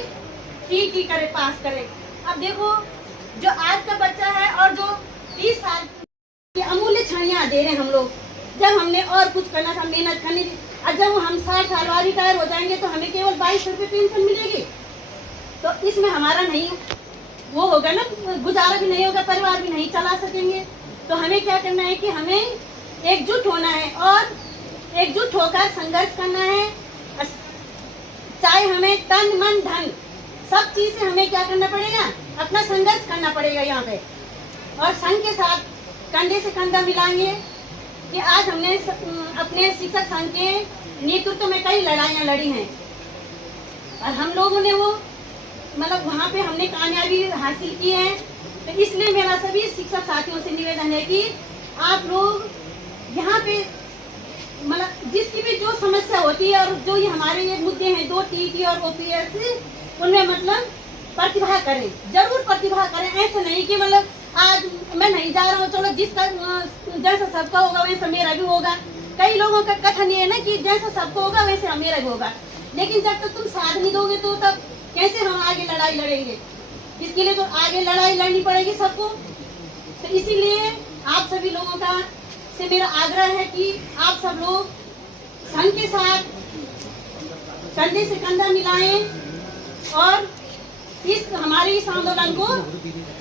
टीटी करे पास करें। अब देखो जो आज का बच्चा है और जो 20 साल की अमूल्य छाइयाँ दे रहे हैं हम लोग, जब हमने और कुछ करना था मेहनत करनी थी और जब हम 60 साल बाद रिटायर हो जाएंगे तो हमें केवल 22 रुपये पेंशन मिलेगी। तो इसमें हमारा नहीं वो होगा ना, गुजारा भी नहीं होगा, परिवार भी नहीं चला सकेंगे। तो हमें क्या करना है कि हमें एकजुट होना है और एकजुट होकर संघर्ष करना है। चाहे हमें तन मन धन सब चीज से हमें क्या करना पड़ेगा, अपना संघर्ष करना पड़ेगा यहाँ पे और संघ के साथ कंधे से कंधा मिलाएंगे कि आज हमने अपने शिक्षक संघ के नेतृत्व में कई लड़ाइयाँ लड़ी हैं और हम लोगों ने वो मतलब वहाँ पे हमने कामयाबी हासिल की है। तो इसलिए मेरा सभी शिक्षक साथियों से निवेदन है कि आप लोग यहाँ पे मतलब जिसकी भी जो समस्या होती है और जो ये हमारे ये मुद्दे हैं 2 टीटी और ओपीएस उनमें मतलब प्रतिभा करें, जरूर प्रतिभा करें। ऐसा नहीं कि मतलब आज मैं नहीं जा रहा हूँ, चलो जिसका जैसा सबका होगा वैसा मेरा भी होगा। कई लोगों का कथन ये है ना कि जैसा सबको होगा वैसे मेरा भी होगा, लेकिन जब तक तुम साथ नहीं दोगे तो तब कैसे हम आगे लड़ाई लड़ेंगे। इसके लिए तो आगे लड़ाई लड़नी पड़ेगी सबको। तो इसीलिए आप सभी लोगों का से मेरा आग्रह है कि आप सब लोग संघ के साथ कंधे से कंधा मिलाएं और इस हमारे इस आंदोलन को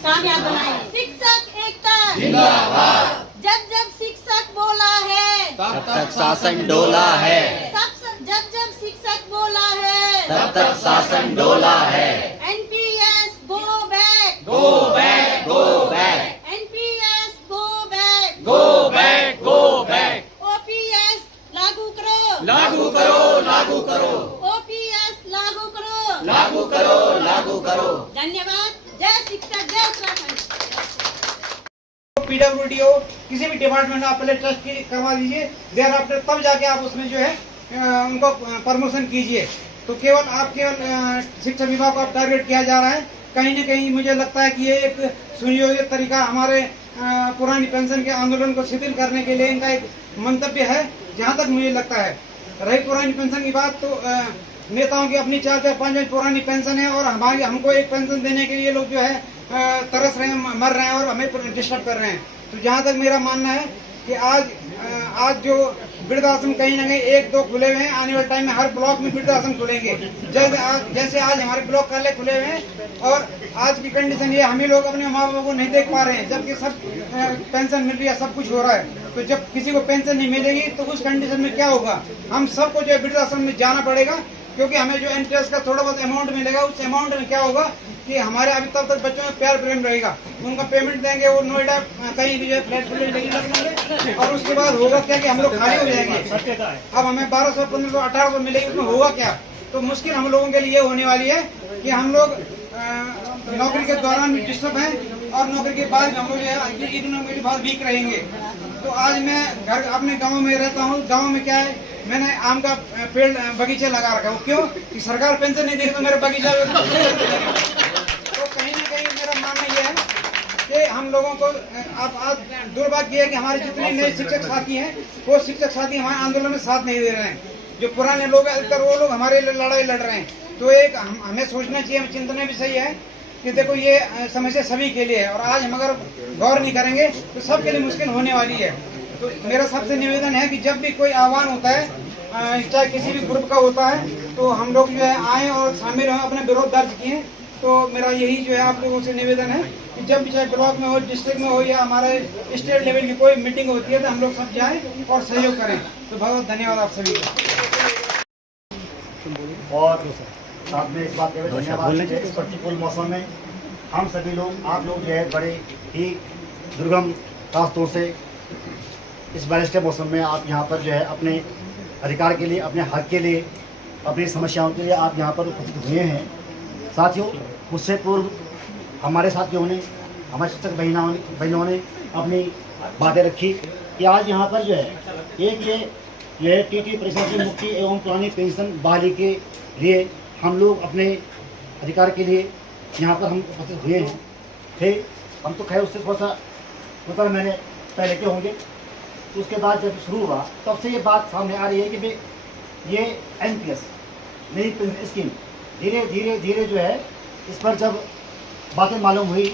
कामयाब बनाएं। शिक्षक एकता जिंदाबाद। जब जब शिक्षक बोला है तब तक शासन डोला है, जब जब शिक्षक बोला है तब तक शासन डोला है। NPS go back, go back, go back, NPS go back, go back, go back. OPS लागू करो, लागू करो, लागू करो, ओपीएस लागू करो, लागू करो, लागू करो। धन्यवाद। जय शिक्षक, जय उत्तराखंड। पीडब्ल्यूडी हो किसी भी डिपार्टमेंट में आप पहले ट्रस्ट की करवा दीजिए, देर आफ्टर तब जाके आप उसमें जो है उनको प्रमोशन कीजिए। तो केवल शिक्षा विभाग को आप टारगेट किया जा रहा है। कहीं न कहीं मुझे लगता है कि ये एक सुनियोजित तरीका हमारे पुरानी पेंशन के आंदोलन को शिथिल करने के लिए इनका एक मंतव्य है। जहाँ तक मुझे लगता है रही पुरानी पेंशन की बात, तो नेताओं की अपनी 4-4 5 पुरानी पेंशन है और हमको एक पेंशन देने के लिए लोग जो है तरस रहे हैं, मर रहे हैं और हमें डिस्टर्ब कर रहे हैं। तो जहाँ तक मेरा मानना है कि आज जो वृद्धाश्रम कहीं ना कहीं 1-2 खुले हुए हैं, आने वाले टाइम में हर ब्लॉक में वृद्धाश्रम खुलेंगे। जैसे आज हमारे ब्लॉक कार्यालय खुले हुए हैं और आज की कंडीशन ये हमें लोग अपने माँ बाप को नहीं देख पा रहे हैं, जबकि सब पेंशन मिल रही है, सब कुछ हो रहा है। तो जब किसी को पेंशन नहीं मिलेगी तो उस कंडीशन में क्या होगा, हम सबको जो है वृद्धाश्रम में जाना पड़ेगा, क्योंकि हमें जो इंटरेस्ट का थोड़ा बहुत अमाउंट मिलेगा, उस अमाउंट में क्या होगा कि हमारे अभी तब तक बच्चों में प्यार प्रेम रहेगा, उनका पेमेंट देंगे, वो नोएडा कहीं भी जो है फ्लैट लगेंगे और उसके बाद होगा क्या कि हम लोग खाली हो जाएंगे। अब हमें 1200, 1500, 1800 मिलेगी, उसमें होगा क्या तो मुश्किल हम लोगों के लिए होने वाली है कि हम लोग नौकरी के दौरान भी डिस्टर्ब हैं और नौकरी के बाद हम लोग जो है इकोनॉमिकली बहुत वीक रहेंगे। तो आज मैं घर अपने गांव में रहता हूं। गांव में क्या है, मैंने आम का पेड़ बगीचा लगा रखा है। क्यों कि सरकार पेंशन नहीं देगी तो मेरा बगीचा तो कहीं ना कहीं मेरा मानना यह है कि हम लोगों को आज दुर्भाग्य है कि हमारे जितने नए शिक्षक साथी हैं वो शिक्षक साथी हमारे आंदोलन में साथ नहीं दे रहे हैं। जो पुराने लोग अधिकतर वो लोग हमारे लिए लड़ाई लड़ रहे हैं। तो एक हमें सोचना चाहिए, हमें चिंतन भी सही है कि देखो ये समस्या सभी के लिए है और आज हम अगर गौर नहीं करेंगे तो सबके लिए मुश्किल होने वाली है। तो मेरा सबसे निवेदन है कि जब भी कोई आह्वान होता है चाहे किसी भी ग्रुप का होता है तो हम लोग जो है आए और शामिल हों, अपना विरोध दर्ज किए। तो मेरा यही जो है आप लोगों से निवेदन है कि जब भी चाहे ब्लॉक में हो, डिस्ट्रिक्ट में हो या हमारे स्टेट लेवल की कोई मीटिंग होती है तो हम लोग सब जाएं और सहयोग करें। तो बहुत धन्यवाद आप सभी का। और साथ में इस बात के धन्यवाद इस प्रतिकूल मौसम में हम सभी लोग आप लोग जो है बड़े ही दुर्गम रास्तों से इस बारिश के मौसम में आप यहाँ पर जो है अपने अधिकार के लिए, अपने हक के लिए, अपनी समस्याओं के लिए आप यहाँ पर उपस्थित हुए हैं। साथियों, मुझसे पूर्व हमारे साथियों ने, हमारे शिक्षक बहनों ने अपनी बातें रखी कि आज यहाँ पर जो है एक ये टीटी परिषद से मुक्ति एवं पुरानी पेंशन बहाली के लिए हम लोग अपने अधिकार के लिए यहाँ पर हम उपस्थित हुए हैं। फिर हम तो खैर उससे थोड़ा सा मतलब मैंने पहले के होंगे। तो उसके बाद जब शुरू हुआ तब से ये बात सामने आ रही है कि भाई ये NPS नई पेंशन स्कीम धीरे धीरे धीरे जो है इस पर जब बातें मालूम हुई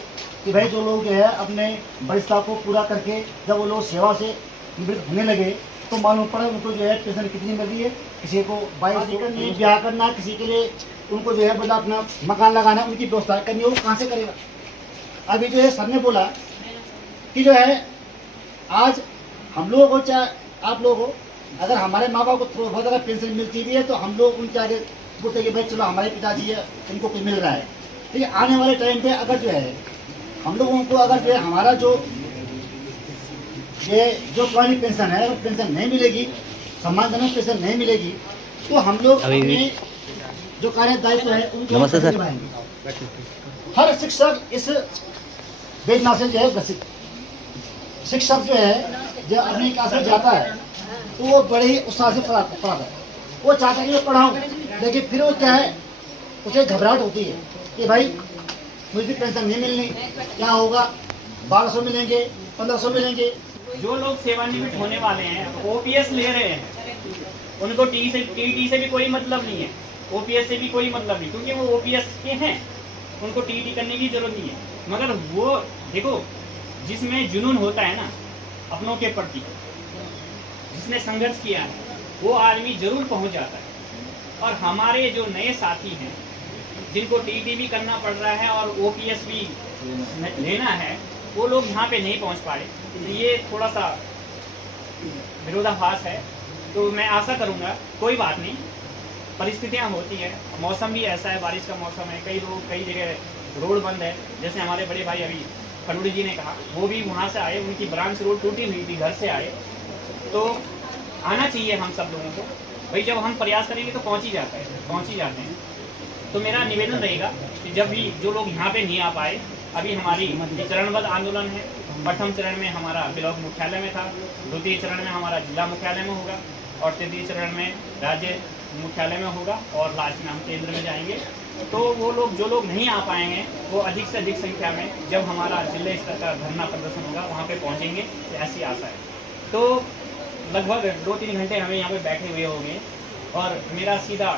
कि भाई जो लोग जो है अपने वरिष्ठता को पूरा करके जब वो लोग सेवा से निवृत्त होने लगे तो मालूम पड़ा उनको जो है पेंशन कितनी मिल रही है। किसी को 22 ब्याह करना, किसी के लिए उनको जो है मतलब अपना मकान लगाना, उनकी व्यवस्था करनी, वो कहाँ से करेगा। अभी जो है सर ने बोला कि जो है आज हम लोग हो चाहे आप लोग हो, अगर हमारे माँ बाप को थोड़ा बहुत अगर पेंशन मिलती भी है तो हम लोग उनके आगे बोलते कि भाई चलो हमारे पिताजी है उनको कुछ मिल रहा है। ठीक है, आने वाले टाइम पे अगर जो है हम लोगों को अगर जो है हमारा जो पुरानी पेंशन है अगर पेंशन नहीं मिलेगी, सम्मानजनक पेंशन नहीं मिलेगी तो हम लोग अपने जो कार्य दायित्व है उनको निभाएंगे। हर शिक्षक इस योजना से जो है ग्रसित शिक्षक जो है जब अपनी क्लास में जाता है तो वो बड़े ही उत्साह से पढ़ाता है। वो चाहता है कि मैं पढ़ाऊँ, लेकिन फिर वो क्या है उसे घबराहट होती है कि भाई मुझे पेंशन नहीं मिलनी, क्या होगा, 1200 मिलेंगे, 1500 मिलेंगे। जो लोग सेवानिवृत्त होने वाले हैं OPS ले रहे हैं, उनको TT से भी कोई मतलब नहीं है, OPS से भी कोई मतलब नहीं, क्योंकि वो OPS के हैं, उनको TT करने की जरूरत नहीं है। मगर वो देखो जिसमें जुनून होता है ना अपनों के प्रति, जिसने संघर्ष किया है वो आदमी जरूर पहुंच जाता है। और हमारे जो नए साथी हैं जिनको TT भी करना पड़ रहा है और OPS भी लेना है, वो लोग यहाँ पे नहीं पहुँच पा रहे। ये थोड़ा सा विरोधाभास है। तो मैं आशा करूँगा, कोई बात नहीं, परिस्थितियाँ होती हैं, मौसम भी ऐसा है, बारिश का मौसम है, कई जगह रोड बंद है। जैसे हमारे बड़े भाई अभी खंडूरी जी ने कहा, वो भी वहाँ से आए, उनकी ब्रांच रोड टूटी हुई थी, घर से आए। तो आना चाहिए हम सब लोगों को, भाई जब हम प्रयास करेंगे तो पहुँच ही जाते हैं। तो मेरा निवेदन रहेगा कि जब भी जो लोग यहाँ पे नहीं आ पाए, अभी हमारी चरणबद्ध आंदोलन है। प्रथम चरण में हमारा ब्लॉक मुख्यालय में था, द्वितीय चरण में हमारा जिला मुख्यालय में होगा और तृतीय चरण में राज्य मुख्यालय में होगा और लास्ट में हम केंद्र में जाएंगे। तो वो लोग जो लोग नहीं आ पाएंगे वो अधिक से अधिक संख्या में जब हमारा जिला स्तर का धरना प्रदर्शन होगा वहाँ पे पहुँचेंगे, तो ऐसी आशा है। तो लगभग 2-3 घंटे हमें यहाँ पे बैठे हुए होंगे और मेरा सीधा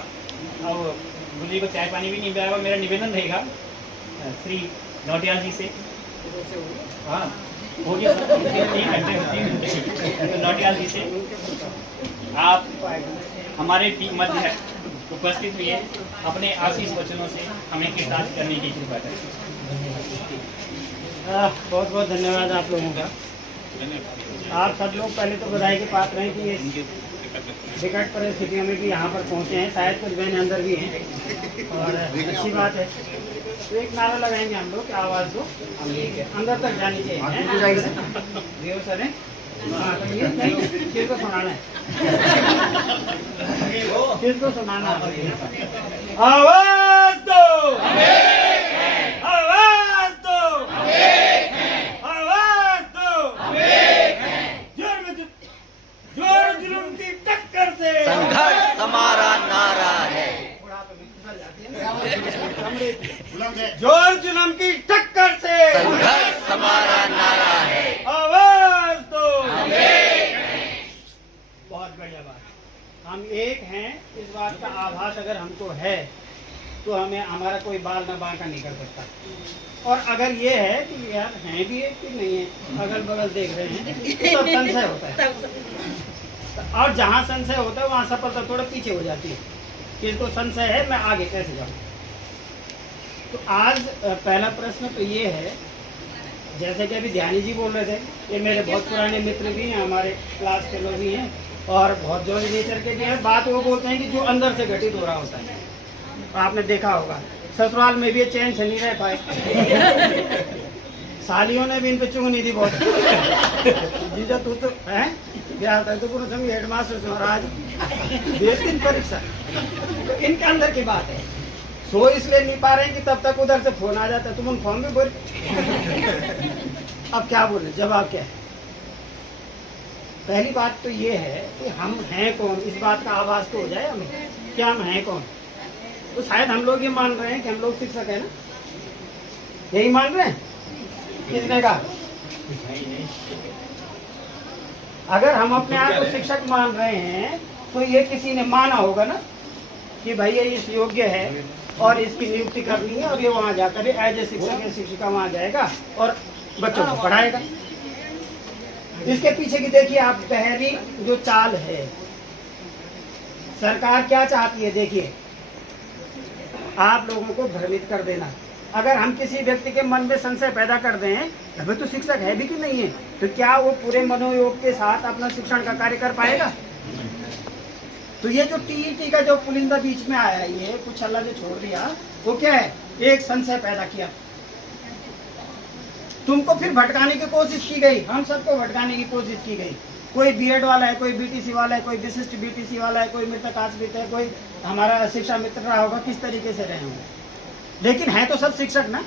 अब गुल्ली को चाय पानी भी नहीं पिलाएगा। मेरा निवेदन रहेगा श्री नौटियाल जी से, हाँ हो गया 3 घंटे नौटियाल जी से आप हमारे मध्य है उपस्थित हुए, अपने आशीष वचनों से हमें कृतार्थ करने की कृपा करें। बहुत बहुत धन्यवाद आप लोगों का। आप सब लोग पहले तो बधाई के पात्र हैं कि इस विकट परिस्थितियों में भी यहाँ पर पहुँचे हैं। शायद कुछ बहनें अंदर भी हैं और अच्छी बात है। तो एक नारा लगाएंगे हम लोग, आवाज़ को अंदर तक जानी चाहिए। सर है हाँ, तो ये नहीं, किसको सुनाना है? किसको सुनाना है? आवाज दो, आवाज दो, आवाज दो। जोर जुल्म की टक्कर से संघर्ष हमारा नारा है। जोर जुल्म की टक्कर से संघर्ष हमारा नारा है। आवाज दो। बहुत बढ़िया बात। हम एक हैं, इस बात का आभास अगर हमको है तो हमें हमारा कोई बाल न बांका नहीं कर सकता। और अगर ये है कि यार हैं भी एक कि नहीं है, अगल बगल देख रहे हैं, तो तब संशय होता है। और जहाँ संशय होता है वहाँ सफलता थोड़ा पीछे हो जाती है कि इसको संशय है, मैं आगे कैसे जाऊँ। तो आज पहला प्रश्न तो ये है, जैसे कि अभी ध्यानी जी बोल रहे थे, ये मेरे बहुत पुराने मित्र भी हैं, हमारे क्लास के लोग भी हैं और बहुत जॉय नेचर के भी हैं। बात वो बोलते हैं कि जो अंदर से घटित हो रहा होता है। आपने देखा होगा ससुराल में भी चैन से नहीं रह पाए, सालियों ने भी इन पे चुंगनी दी बहुत। जीजा तू तो है क्या होता है, तो पूरा समझ हेडमास्टर से महाराज 2 दिन परीक्षा, तो इनके अंदर की बात है। सो इसलिए नहीं पा रहे हैं कि तब तक उधर से फोन आ जाता है, तुम उन फोन में बोल। अब क्या बोले, जवाब क्या है? पहली बात तो ये है कि हम हैं कौन, इस बात का आभास तो हो जाए हमें, क्या हम हैं कौन। तो शायद हम लोग ये मान रहे हैं कि हम लोग शिक्षक है ना, यही मान रहे हैं। किसने कहा? अगर हम अपने आप को शिक्षक मान रहे हैं तो ये किसी ने माना होगा ना कि भाई ये इस योग्य है और इसकी नियुक्ति करनी है और ये वहाँ जाकर एज ए शिक्षक या शिक्षिका वहाँ जाएगा और बच्चों को पढ़ाएगा। इसके पीछे की देखिए आप गहरी जो चाल है, सरकार क्या चाहती है। देखिए, आप लोगों को भ्रमित कर देना। अगर हम किसी व्यक्ति के मन में संशय पैदा कर दें अभी तो शिक्षक है भी कि नहीं है, तो क्या वो पूरे मनोयोग के साथ अपना शिक्षण का कार्य कर पाएगा? तो ये जो टीईटी का जो पुलिंदा बीच में आया, ये कुछ अल्लाह ने छोड़ दिया, वो क्या है, एक संशय पैदा किया। तुमको फिर भटकाने की कोशिश की गई, हम सबको भटकाने की कोशिश की गई। कोई बीएड वाला है, कोई बीटीसी वाला है, कोई विशिष्ट बीटीसी वाला है, कोई मृतक आश्रित है, कोई हमारा शिक्षा मित्र रहा होगा, किस तरीके से रहे होंगे, लेकिन है तो सब शिक्षक ना।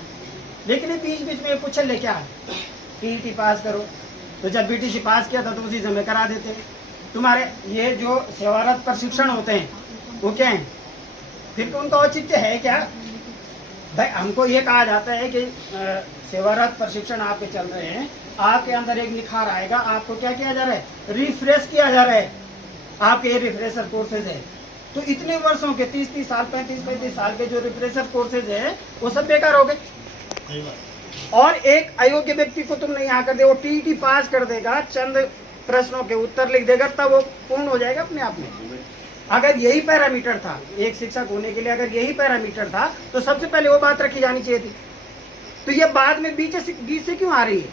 लेकिन ये बीच बीच में पूछे ले क्या टीईटी पास करो, तो जब बीटीसी पास किया था तो उसी समय करा देते। तुम्हारे ये जो सेवारत प्रशिक्षण होते हैं वो क्या है, फिर तो उनका औचित्य है क्या? भाई हमको ये कहा जाता है कि सेवारत प्रशिक्षण आपके चल रहे हैं, आपके अंदर एक निखार आएगा, आपको क्या किया जा रहा है, रिफ्रेश किया जा रहा है, आपके ये रिफ्रेशर कोर्सेज है। तो इतने वर्षों के 30-30 साल 35-35 साल के जो रिफ्रेशर कोर्सेज है वो सब बेकार हो गए। और एक अयोग्य व्यक्ति को तुमने यहाँ कर दिया, वो टीईटी पास कर देगा, चंद प्रश्नों के उत्तर लिख देगा, तब वो पूर्ण हो जाएगा अपने आप में। अगर यही पैरामीटर था एक शिक्षक होने के लिए, अगर यही पैरामीटर था तो सबसे पहले वो बात रखी जानी चाहिए थी। तो ये बाद में बीच से क्यों आ रही है?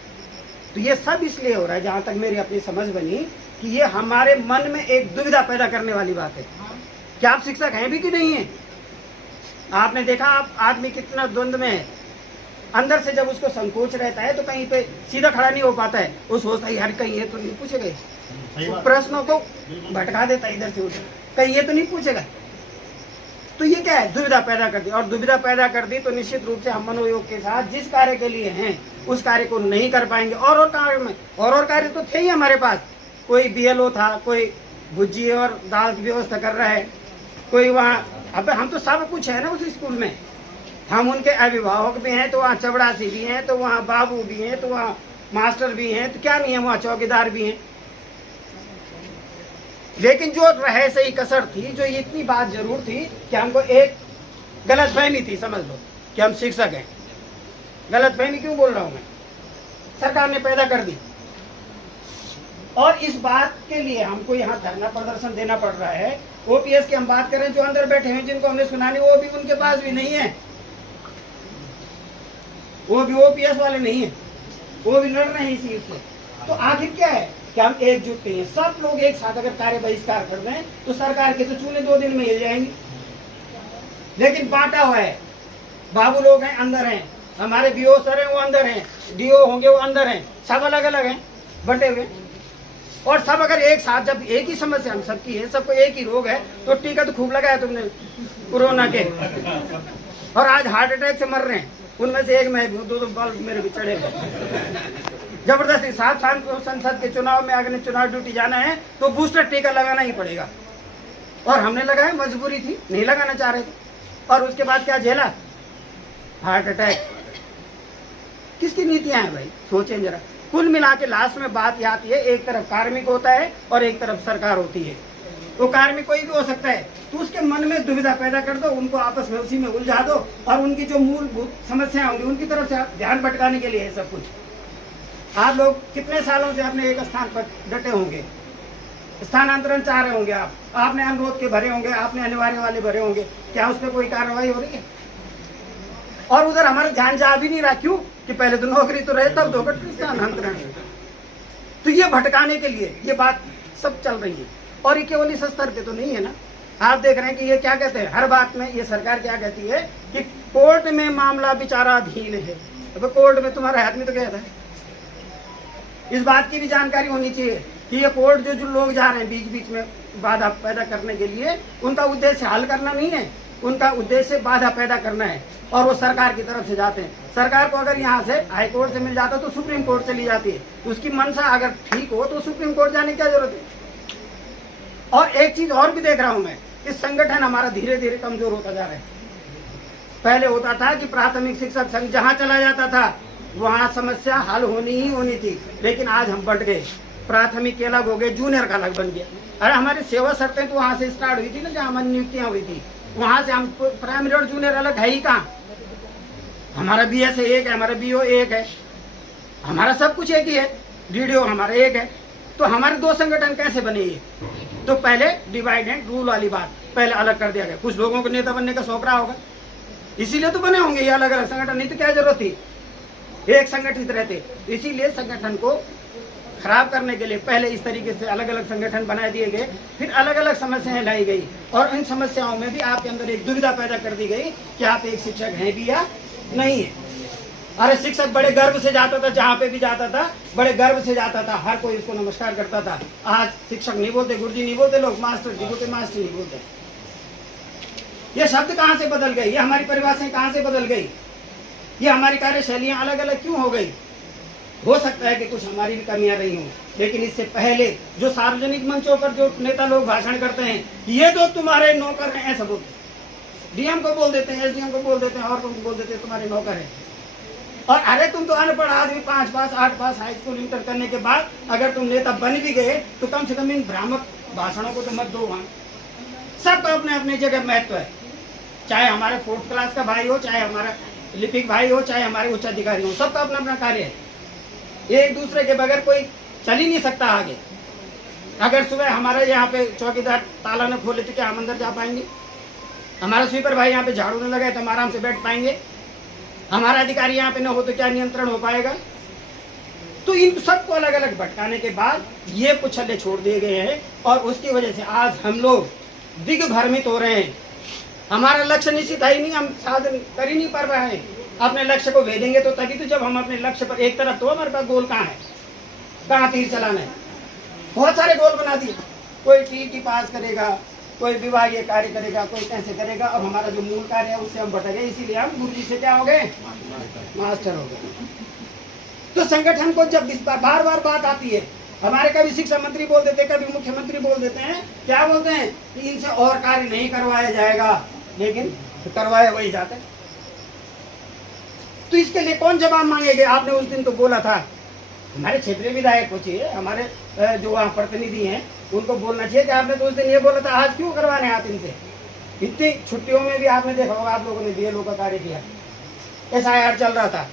तो ये सब इसलिए हो रहा है, जहां तक मेरी अपनी समझ बनी, कि ये हमारे मन में एक दुविधा पैदा करने वाली बात है। क्या आप शिक्षक हैं भी कि नहीं है? आपने देखा आप आदमी कितना द्वंद्व में है, अंदर से जब उसको संकोच रहता है तो कहीं पे सीधा खड़ा नहीं हो पाता है, वो सोचता है यार कहीं ये तो नहीं पूछेगा, तो प्रश्नों को भटका देता है इधर से उधर, कहीं ये तो नहीं पूछेगा। तो ये क्या है, दुविधा पैदा कर दी, और दुविधा पैदा कर दी तो निश्चित रूप से हम मनोयोग के साथ जिस कार्य के लिए हैं उस कार्य को नहीं कर पाएंगे। और कार्य में और कार्य तो थे ही हमारे पास, कोई बीएलओ था, कोई भुज्जी और दाल की व्यवस्था कर रहा है, कोई वहाँ, अब हम तो सब कुछ है ना उस स्कूल में। हम उनके अभिभावक भी हैं तो वहाँ चपड़ासी भी हैं, तो वहाँ बाबू भी हैं, तो वहाँ मास्टर भी हैं, तो क्या नहीं है, वहाँ चौकीदार भी हैं। लेकिन जो रहे सही कसर थी, जो इतनी बात जरूर थी कि हमको एक गलतफहमी थी, समझ लो कि हम शिक्षक हैं। गलतफहमी क्यों बोल रहा हूँ मैं, सरकार ने पैदा कर दी। और इस बात के लिए हमको यहाँ धरना प्रदर्शन देना पड़ रहा है। ओपीएस की हम बात करें, जो अंदर बैठे हैं जिनको हमने सुनानी, वो भी उनके पास भी नहीं है, वो भी ओपीएस वाले नहीं है, वो भी लड़ रहे हैं इसी से। तो आखिर क्या है कि हम एकजुट नहीं है, सब लोग एक साथ अगर कार्य बहिष्कार कर दें तो सरकार के तो चूल्हे 2 दिन में हिल जाएंगे। लेकिन बांटा हुआ है, बाबू लोग हैं अंदर हैं, हमारे बीओ सर हैं वो अंदर हैं, डीओ होंगे वो अंदर हैं, सब अलग अलग हैं, बटे हुए। और सब अगर एक साथ, जब एक ही समस्या हम सबकी है, सबको एक ही रोग है, तो टीका तो खूब लगाया तुमने कोरोना के, और आज हार्ट अटैक से मर रहे हैं, उनमें से एक मैं 2 बाल मेरे भी चढ़े जबरदस्ती। 7 साल को संसद के चुनाव में अगर चुनाव ड्यूटी जाना है तो बूस्टर टीका लगाना ही पड़ेगा, और हमने लगाया, मजबूरी थी, नहीं लगाना चाह रहे थे, और उसके बाद क्या झेला, हार्ट अटैक। किसकी नीतियां हैं भाई, सोचें जरा। कुल मिला के लास्ट में बात ये आती है, एक तरफ कार्मिक होता है और एक तरफ सरकार होती है। तो कार्मिक कोई भी हो सकता है, तो उसके मन में दुविधा पैदा कर दो, उनको आपस में उसी में उलझा दो, और उनकी जो मूलभूत समस्याएं होंगी उनकी तरफ से ध्यान भटकाने के लिए है सब कुछ। आप लोग कितने सालों से अपने एक स्थान पर डटे होंगे, स्थानांतरण चाह रहे होंगे, आपने अनुरोध के भरे होंगे, आपने अनिवार्य वाले भरे होंगे, क्या उस पर कोई कार्रवाई हो रही है? और उधर हमारा ध्यान जा भी नहीं रहा, क्यों कि पहले तो नौकरी तो रहे, तब धोकर स्थानांतरण। तो ये भटकाने के लिए ये बात सब चल रही है, और ये केवल इस स्तर पे तो नहीं है ना। आप देख रहे हैं कि ये क्या कहते हैं हर बात में, ये सरकार क्या कहती है कि कोर्ट में मामला विचाराधीन है। अब कोर्ट में तुम्हारा आदमी तो कहता है, इस बात की भी जानकारी होनी चाहिए कि ये कोर्ट जो लोग जा रहे हैं बीच बीच में बाधा पैदा करने के लिए, उनका उद्देश्य हल करना नहीं है, उनका उद्देश्य बाधा पैदा करना है, और वो सरकार की तरफ से जाते हैं। सरकार को अगर यहाँ से हाई कोर्ट से मिल जाता तो सुप्रीम कोर्ट चली जाती है, उसकी मंशा अगर ठीक हो तो सुप्रीम कोर्ट जाने की क्या जरूरत है। और एक चीज और भी देख रहा हूं मैं, इस संगठन हमारा धीरे धीरे कमजोर होता जा रहा है। पहले होता था कि प्राथमिक शिक्षक संघ जहां चला जाता था वहां समस्या हल होनी ही होनी थी, लेकिन आज हम बढ़ गए, प्राथमिक के अलग हो गए, जूनियर का अलग बन गया। अरे हमारी सेवा शर्तें तो वहां से स्टार्ट हुई थी ना, जहाँ हमारी नियुक्तियां हुई थी, वहां से हम प्राइमरी और जूनियर अलग है ही कहाँ। हमारा BS एक है, हमारा BO एक है, हमारा सब कुछ एक ही है, DDO हमारा एक है। तो हमारे 2 संगठन कैसे बने ये? तो पहले डिवाइड एंड रूल वाली बात पहले अलग कर दिया गया। कुछ लोगों को नेता बनने का शौक रहा होगा, इसीलिए तो बने होंगे ये अलग अलग संगठन, नहीं तो क्या जरूरत थी, एक संगठित रहते। इसीलिए संगठन को खराब करने के लिए पहले इस तरीके से अलग अलग संगठन बना दिए गए, फिर अलग अलग समस्याएं लाई गई, और इन समस्याओं में भी आपके अंदर एक दुविधा पैदा कर दी गई कि आप एक शिक्षक हैं भी या नहीं है। अरे शिक्षक बड़े गर्व से जाता था, जहाँ पे भी जाता था बड़े गर्व से जाता था, हर कोई इसको नमस्कार करता था। आज शिक्षक नहीं बोलते, गुरुजी नहीं बोलते, लोग मास्टर जी बोलते, मास्टर नहीं बोलते। ये शब्द कहाँ से बदल गए, ये हमारी परिभाषाएं कहाँ से बदल गई, ये हमारी कार्यशैलियां अलग अलग क्यों हो गई? हो सकता है कि कुछ हमारी भी कमियां रही हों, लेकिन इससे पहले जो सार्वजनिक मंचों पर जो नेता लोग भाषण करते हैं, ये तो तुम्हारे नौकर हैं, ऐसा बोलते हैं। DM को बोल देते हैं, SDM को बोल देते हैं, और को बोल देते हैं तुम्हारे नौकर हैं। और अरे तुम तो अनपढ़ आदमी, 5 पास 8 पास हाई स्कूल इंटर करने के बाद अगर तुम नेता बन भी गए तो कम से कम इन भ्रामक भाषणों को तो मत दो। वहाँ सबका अपने अपने जगह महत्व है, चाहे हमारे 4th क्लास का भाई हो, चाहे हमारा लिपिक भाई हो, चाहे हमारे उच्च अधिकारी हो, सबका अपना अपना कार्य है। एक दूसरे के बगैर कोई चल ही नहीं सकता आगे। अगर सुबह हमारे यहाँ पे चौकीदार ताला न खोले तो क्या हम अंदर जा पाएंगे? हमारा स्वीपर भाई यहाँ पे झाड़ू न लगाए तो हम आराम से बैठ पाएंगे? हमारा अधिकारी यहाँ पे न हो तो क्या नियंत्रण हो पाएगा? तो इन सबको अलग अलग भटकाने के बाद ये पुछल्ले छोड़ दिए गए हैं, और उसकी वजह से आज हम लोग दिग्भ्रमित हो रहे हैं। हमारा लक्ष्य निश्चित है ही नहीं, हम साधन कर ही नहीं पा रहे हैं। अपने लक्ष्य को भेदेंगे तो तभी तो, जब हम अपने लक्ष्य पर एक तरफ, तो हमारे पास गोल कहाँ है, कहाँ तीर चलाना है? बहुत सारे गोल बना दिए, कोई TET पास करेगा, कोई विभागीय कार्य करेगा, कोई कैसे करेगा। अब हमारा जो मूल कार्य है उससे हम भटक गए, इसीलिए हम गुरुजी से क्या हो गए, मास्टर हो गए। तो संगठन को जब बार बार बात आती है, हमारे कभी शिक्षा मंत्री बोल देते, कभी मुख्यमंत्री बोल देते हैं, क्या बोलते हैं कि इनसे और कार्य नहीं करवाया जाएगा, लेकिन करवाए वही जाते। तो इसके लिए कौन जवाब मांगेगा? आपने उस दिन तो बोला था, हमारे क्षेत्रीय विधायक को चाहिए, हमारे जो वहाँ प्रतिनिधि हैं उनको बोलना चाहिए कि आपने तो उस दिन ये बोला था, आज क्यों करवाने आप इनसे? इतनी छुट्टियों में भी आपने देखा होगा, आप लोगों ने BLO का कार्य किया, SIR चल रहा था,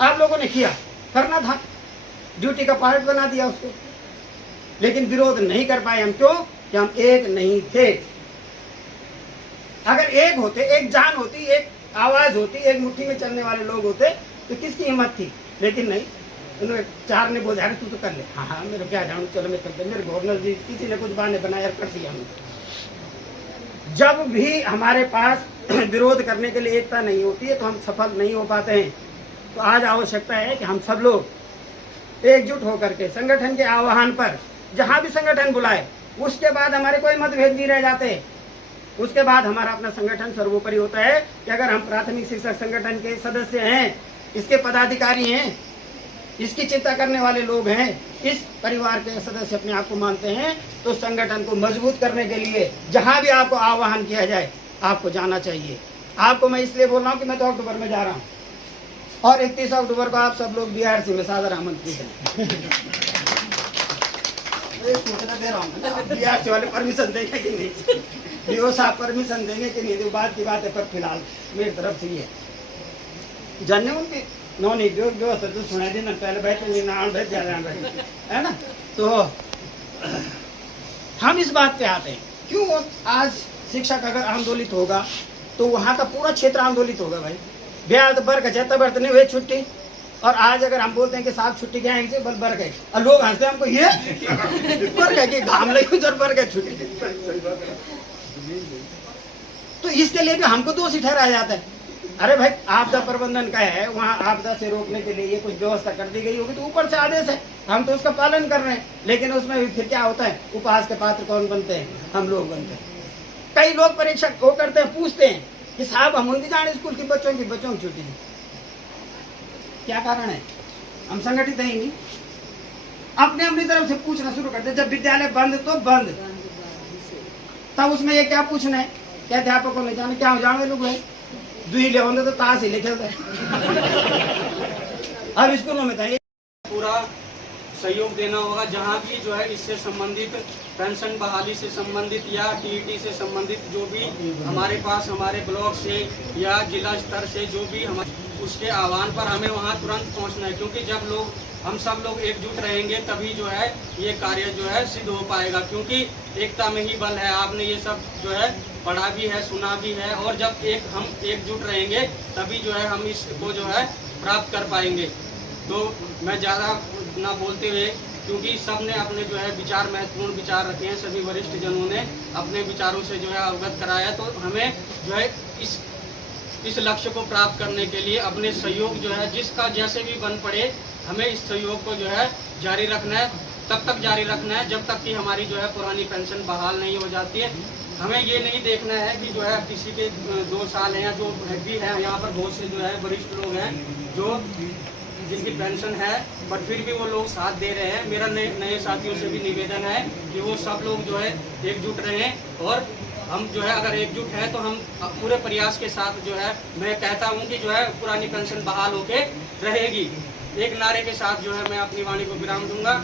आप लोगों ने किया, करना था, ड्यूटी का पार्ट बना दिया उसको, लेकिन विरोध नहीं कर पाए हम। क्यों? कि हम एक नहीं थे। अगर एक होते, एक जान होती, एक आवाज होती, एक मुट्ठी में चलने वाले लोग होते तो किसकी हिम्मत थी? लेकिन नहीं, उन्होंने 4 ने बोला, तू तो कर ले, हाँ हाँ मेरे क्या जानू, चलो मैं करते, मेरे गवर्नर जी किसी ने कुछ बहाने बनाया, कर दिया हमने। जब भी हमारे पास विरोध करने के लिए एकता नहीं होती है तो हम सफल नहीं हो पाते हैं। तो आज आवश्यकता है कि हम सब लोग एकजुट होकर के संगठन के आह्वान पर जहाँ भी संगठन बुलाए, उसके बाद हमारे कोई मतभेद नहीं रह जाते। उसके बाद हमारा अपना संगठन सर्वोपरि होता है कि अगर हम प्राथमिक शिक्षक संगठन के सदस्य हैं, इसके पदाधिकारी हैं, इसकी चिंता करने वाले लोग हैं, इस परिवार के सदस्य अपने आप को मानते हैं, तो संगठन को मजबूत करने के लिए जहां भी आपको आह्वान किया जाए आपको जाना चाहिए। आपको मैं इसलिए बोल रहा हूं कि मैं तो अक्टूबर में जा रहा हूं और 31 अक्टूबर को आप सब लोग BRC में सादर आमंत्रित हैं। सूचना दे रहा हूँ, BRC वाले परमिशन देंगे कि नहीं, DO साहब परमिशन देंगे कि नहीं, बात की बात है। पर फिलहाल मेरी तरफ से ये जानने उनकी नौनी जो तो सुना देना पहले बैठे नाम बैठ जा रहे है ना। तो हम इस बात पे आते हैं, क्यों आज शिक्षक अगर आंदोलित होगा तो वहाँ का पूरा क्षेत्र आंदोलित होगा भाई। ब्याज वर्ग जैसा वर्त नहीं हुए छुट्टी, और आज अगर हम बोलते हैं कि साहब छुट्टी क्या है बल वर्ग है, और लोग हंसते हमको ये वर्ग है कि घाम लगी उधर वर्ग है छुट्टी। तो इसके लिए भी हमको दोषी ठहराया जाता है। अरे भाई आपदा प्रबंधन का है, वहाँ आपदा से रोकने के लिए ये कुछ व्यवस्था कर दी गई होगी तो ऊपर से आदेश है, हम तो उसका पालन कर रहे हैं। लेकिन उसमें भी फिर क्या होता है, उपहास के पात्र कौन बनते हैं, हम लोग बनते हैं। कई लोग परीक्षा वो करते हैं, पूछते हैं कि साहब हम उनकी जाने स्कूल की बच्चों की छुट्टी दी, क्या कारण है? हम संगठित हैं ही नहीं। अपने अपनी तरफ से पूछना शुरू करते, जब विद्यालय बंद तो बंद, तब उसमें ये क्या पूछना है, क्या अध्यापकों ने जाने क्या जाने लोग है दुई ले होंगे तो ताश ही लिखे अब स्कूलों में था पूरा सहयोग देना होगा। जहाँ भी जो है इससे संबंधित पेंशन बहाली से संबंधित या टीईटी से संबंधित जो भी हमारे पास हमारे ब्लॉक से या जिला स्तर से जो भी हम उसके आह्वान पर हमें वहाँ तुरंत पहुँचना है, क्योंकि जब हम सब लोग एकजुट रहेंगे तभी जो है ये कार्य जो है सिद्ध हो पाएगा, क्योंकि एकता में ही बल है। आपने ये सब जो है पढ़ा भी है, सुना भी है, और जब हम एकजुट रहेंगे तभी जो है हम इसको जो है प्राप्त कर पाएंगे। तो मैं ज़्यादा ना बोलते हुए, क्योंकि सब ने अपने जो है विचार महत्वपूर्ण विचार रखे हैं, सभी वरिष्ठ जनों ने अपने विचारों से जो है अवगत कराया, तो हमें जो है इस लक्ष्य को प्राप्त करने के लिए अपने सहयोग जो है जिसका जैसे भी बन पड़े, हमें इस सहयोग को जो है जारी रखना है, तब तक जारी रखना है जब तक कि हमारी जो है पुरानी पेंशन बहाल नहीं हो जाती है। हमें ये नहीं देखना है कि जो है किसी के 2 साल हैं या जो भी है, यहाँ पर बहुत से जो है वरिष्ठ लोग हैं जो जिनकी पेंशन है पर फिर भी वो लोग साथ दे रहे हैं। मेरा नए साथियों से भी निवेदन है कि वो सब लोग जो है एकजुट रहें, और हम जो है अगर एकजुट हैं तो हम पूरे प्रयास के साथ जो है मैं कहता हूँ कि जो है पुरानी पेंशन बहाल होके रहेगी। एक नारे के साथ जो है मैं अपनी वाणी को विराम दूंगा।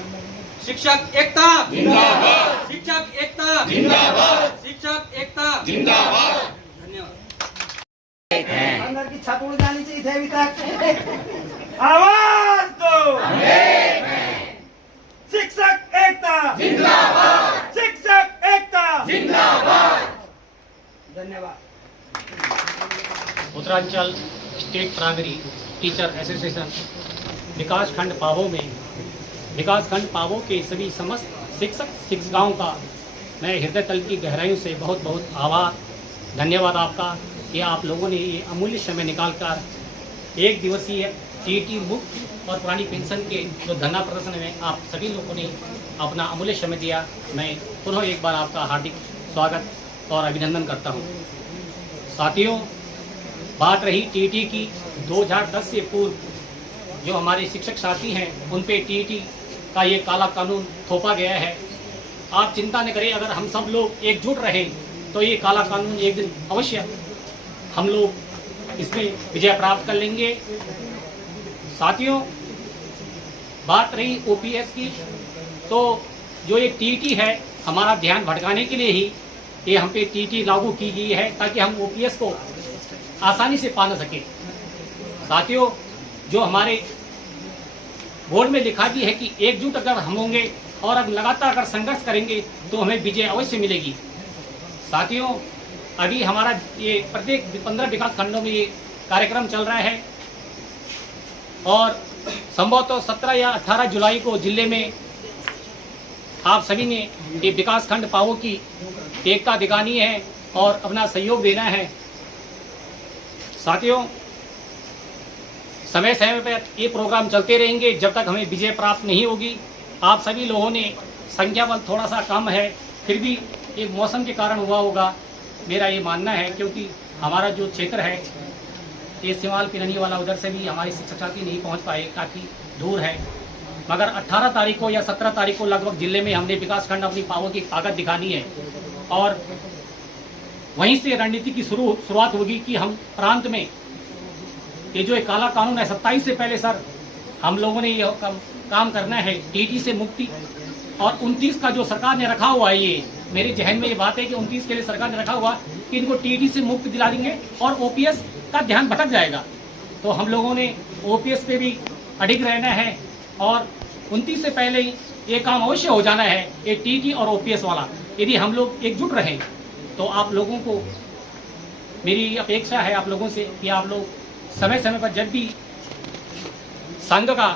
शिक्षक एकता जिंदाबाद, शिक्षक एकता जिंदाबाद, शिक्षक एकता जिंदाबाद। धन्यवाद। अंदर की छत उड़ जानी चाहिए थी अभी तक। आवाज दो, शिक्षक एकता जिंदाबाद, शिक्षक एकता जिंदाबाद। धन्यवाद। Uttaranchal state primary teacher association विकासखंड पावो में विकासखंड पावो के सभी समस्त शिक्षक शिक्षिकाओं का मैं हृदय तल की गहराइयों से बहुत बहुत आभार धन्यवाद आपका कि आप लोगों ने ये अमूल्य समय निकालकर 1 दिवसीय टीईटी मुक्त और पुरानी पेंशन के जो धरना प्रदर्शन में आप सभी लोगों ने अपना अमूल्य समय दिया। मैं पुनः एक बार आपका हार्दिक स्वागत और अभिनंदन करता हूँ। साथियों, बात रही टीईटी की, 2010 से पूर्व जो हमारे शिक्षक साथी हैं उन पे टीईटी का ये काला कानून थोपा गया है। आप चिंता न करें, अगर हम सब लोग एकजुट रहें तो ये काला कानून एक दिन अवश्य हम लोग इसमें विजय प्राप्त कर लेंगे। साथियों, बात रही ओपीएस की, तो जो ये टीईटी है हमारा ध्यान भटकाने के लिए ही ये हम पे टीईटी लागू की गई है ताकि हम ओपीएस को आसानी से पा न सके। साथियों, जो हमारे बोर्ड में लिखा भी है कि एकजुट अगर हम होंगे और अगर लगातार अगर संघर्ष करेंगे तो हमें विजय अवश्य मिलेगी। साथियों, अभी हमारा ये प्रत्येक 15 विकास खंडों में ये कार्यक्रम चल रहा है और संभवतः 17 या 18 जुलाई को जिले में आप सभी ने ये विकास खंड पावो की एकता दिखानी है और अपना सहयोग देना है। साथियों, समय समय पर ये प्रोग्राम चलते रहेंगे जब तक हमें विजय प्राप्त नहीं होगी। आप सभी लोगों ने संख्या बल थोड़ा सा कम है, फिर भी ये मौसम के कारण हुआ होगा, मेरा ये मानना है, क्योंकि हमारा जो क्षेत्र है ये सिवाल पिरनी वाला, उधर से भी हमारे शिक्षक साथी नहीं पहुंच पाए, काफ़ी दूर है। मगर 18 तारीख को या 17 तारीख को लगभग जिले में हमने विकासखंड अपनी पावर की ताकत दिखानी है और वहीं से रणनीति की शुरुआत होगी कि हम प्रांत में ये जो एक काला कानून है 27 से पहले सर हम लोगों ने ये काम करना है, टीटी से मुक्ति। और 29 का जो सरकार ने रखा हुआ है, ये मेरे जहन में ये बात है कि 29 के लिए सरकार ने रखा हुआ कि इनको टीटी से मुक्त दिला देंगे और ओपीएस का ध्यान भटक जाएगा। तो हम लोगों ने ओपीएस पे भी अडिग रहना है और 29 से पहले ही ये काम अवश्य हो जाना है, ये टीटी और ओपीएस वाला। यदि हम लोग एकजुट रहें तो आप लोगों को मेरी अपेक्षा है आप लोगों से कि आप लोग समय समय पर जब भी संघ का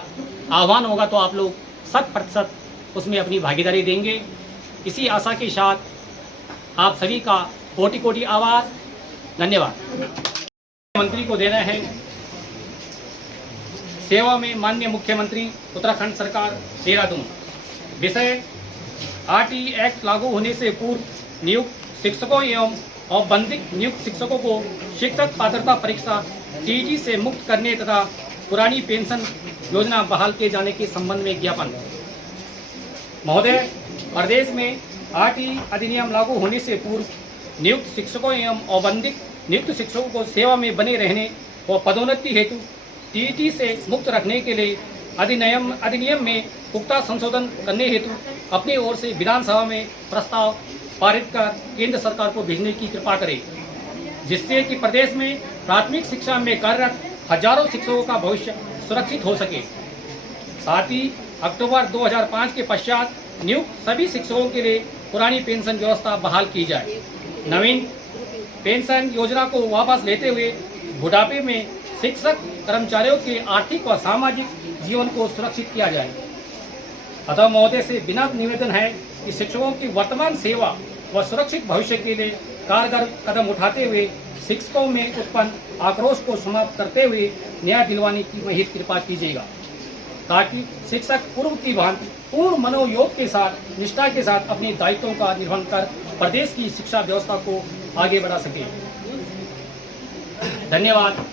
आह्वान होगा तो आप लोग 100% उसमें अपनी भागीदारी देंगे। इसी आशा के साथ आप सभी का कोटि कोटि आभार, धन्यवाद। मंत्री को देना है सेवा में माननीय मुख्यमंत्री उत्तराखंड सरकार देहरादून। विषय आरटी एक्ट लागू होने से पूर्व नियुक्त शिक्षकों एवं औपबंधिक नियुक्त शिक्षकों को शिक्षक पात्रता परीक्षा टीटी से मुक्त करने तथा पुरानी पेंशन योजना बहाल किए जाने के संबंध में ज्ञापन। महोदय, प्रदेश में आरटी अधिनियम लागू होने से पूर्व नियुक्त शिक्षकों एवं औपबंधिक नियुक्त शिक्षकों को सेवा में बने रहने व पदोन्नति हेतु टीटी से मुक्त रखने के लिए अधिनियम में पुख्ता संशोधन करने हेतु अपनी ओर से विधानसभा में प्रस्ताव पारित कर केंद्र सरकार को भेजने की कृपा करें, जिससे कि प्रदेश में प्राथमिक शिक्षा में कार्यरत हजारों शिक्षकों का भविष्य सुरक्षित हो सके। साथ ही अक्टूबर 2005 के पश्चात नियुक्त सभी शिक्षकों के लिए पुरानी पेंशन व्यवस्था बहाल की जाए। नवीन पेंशन योजना को वापस लेते हुए बुढ़ापे में शिक्षक कर्मचारियों के आर्थिक व सामाजिक जीवन को सुरक्षित किया जाए। अतः महोदय से विनम्र निवेदन है कि शिक्षकों की वर्तमान सेवा व सुरक्षित भविष्य के लिए कारगर कदम उठाते हुए शिक्षकों में उत्पन्न आक्रोश को समाप्त करते हुए न्याय दिलवाने की महित कृपा कीजिएगा, ताकि शिक्षक पूर्व की भांति पूर्ण मनोयोग के साथ निष्ठा के साथ अपने दायित्वों का निर्वहन कर प्रदेश की शिक्षा व्यवस्था को आगे बढ़ा सके। धन्यवाद।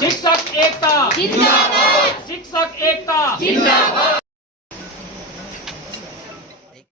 शिक्षक एकता जिंदाबाद। शिक्षक एकता जिंदाबाद।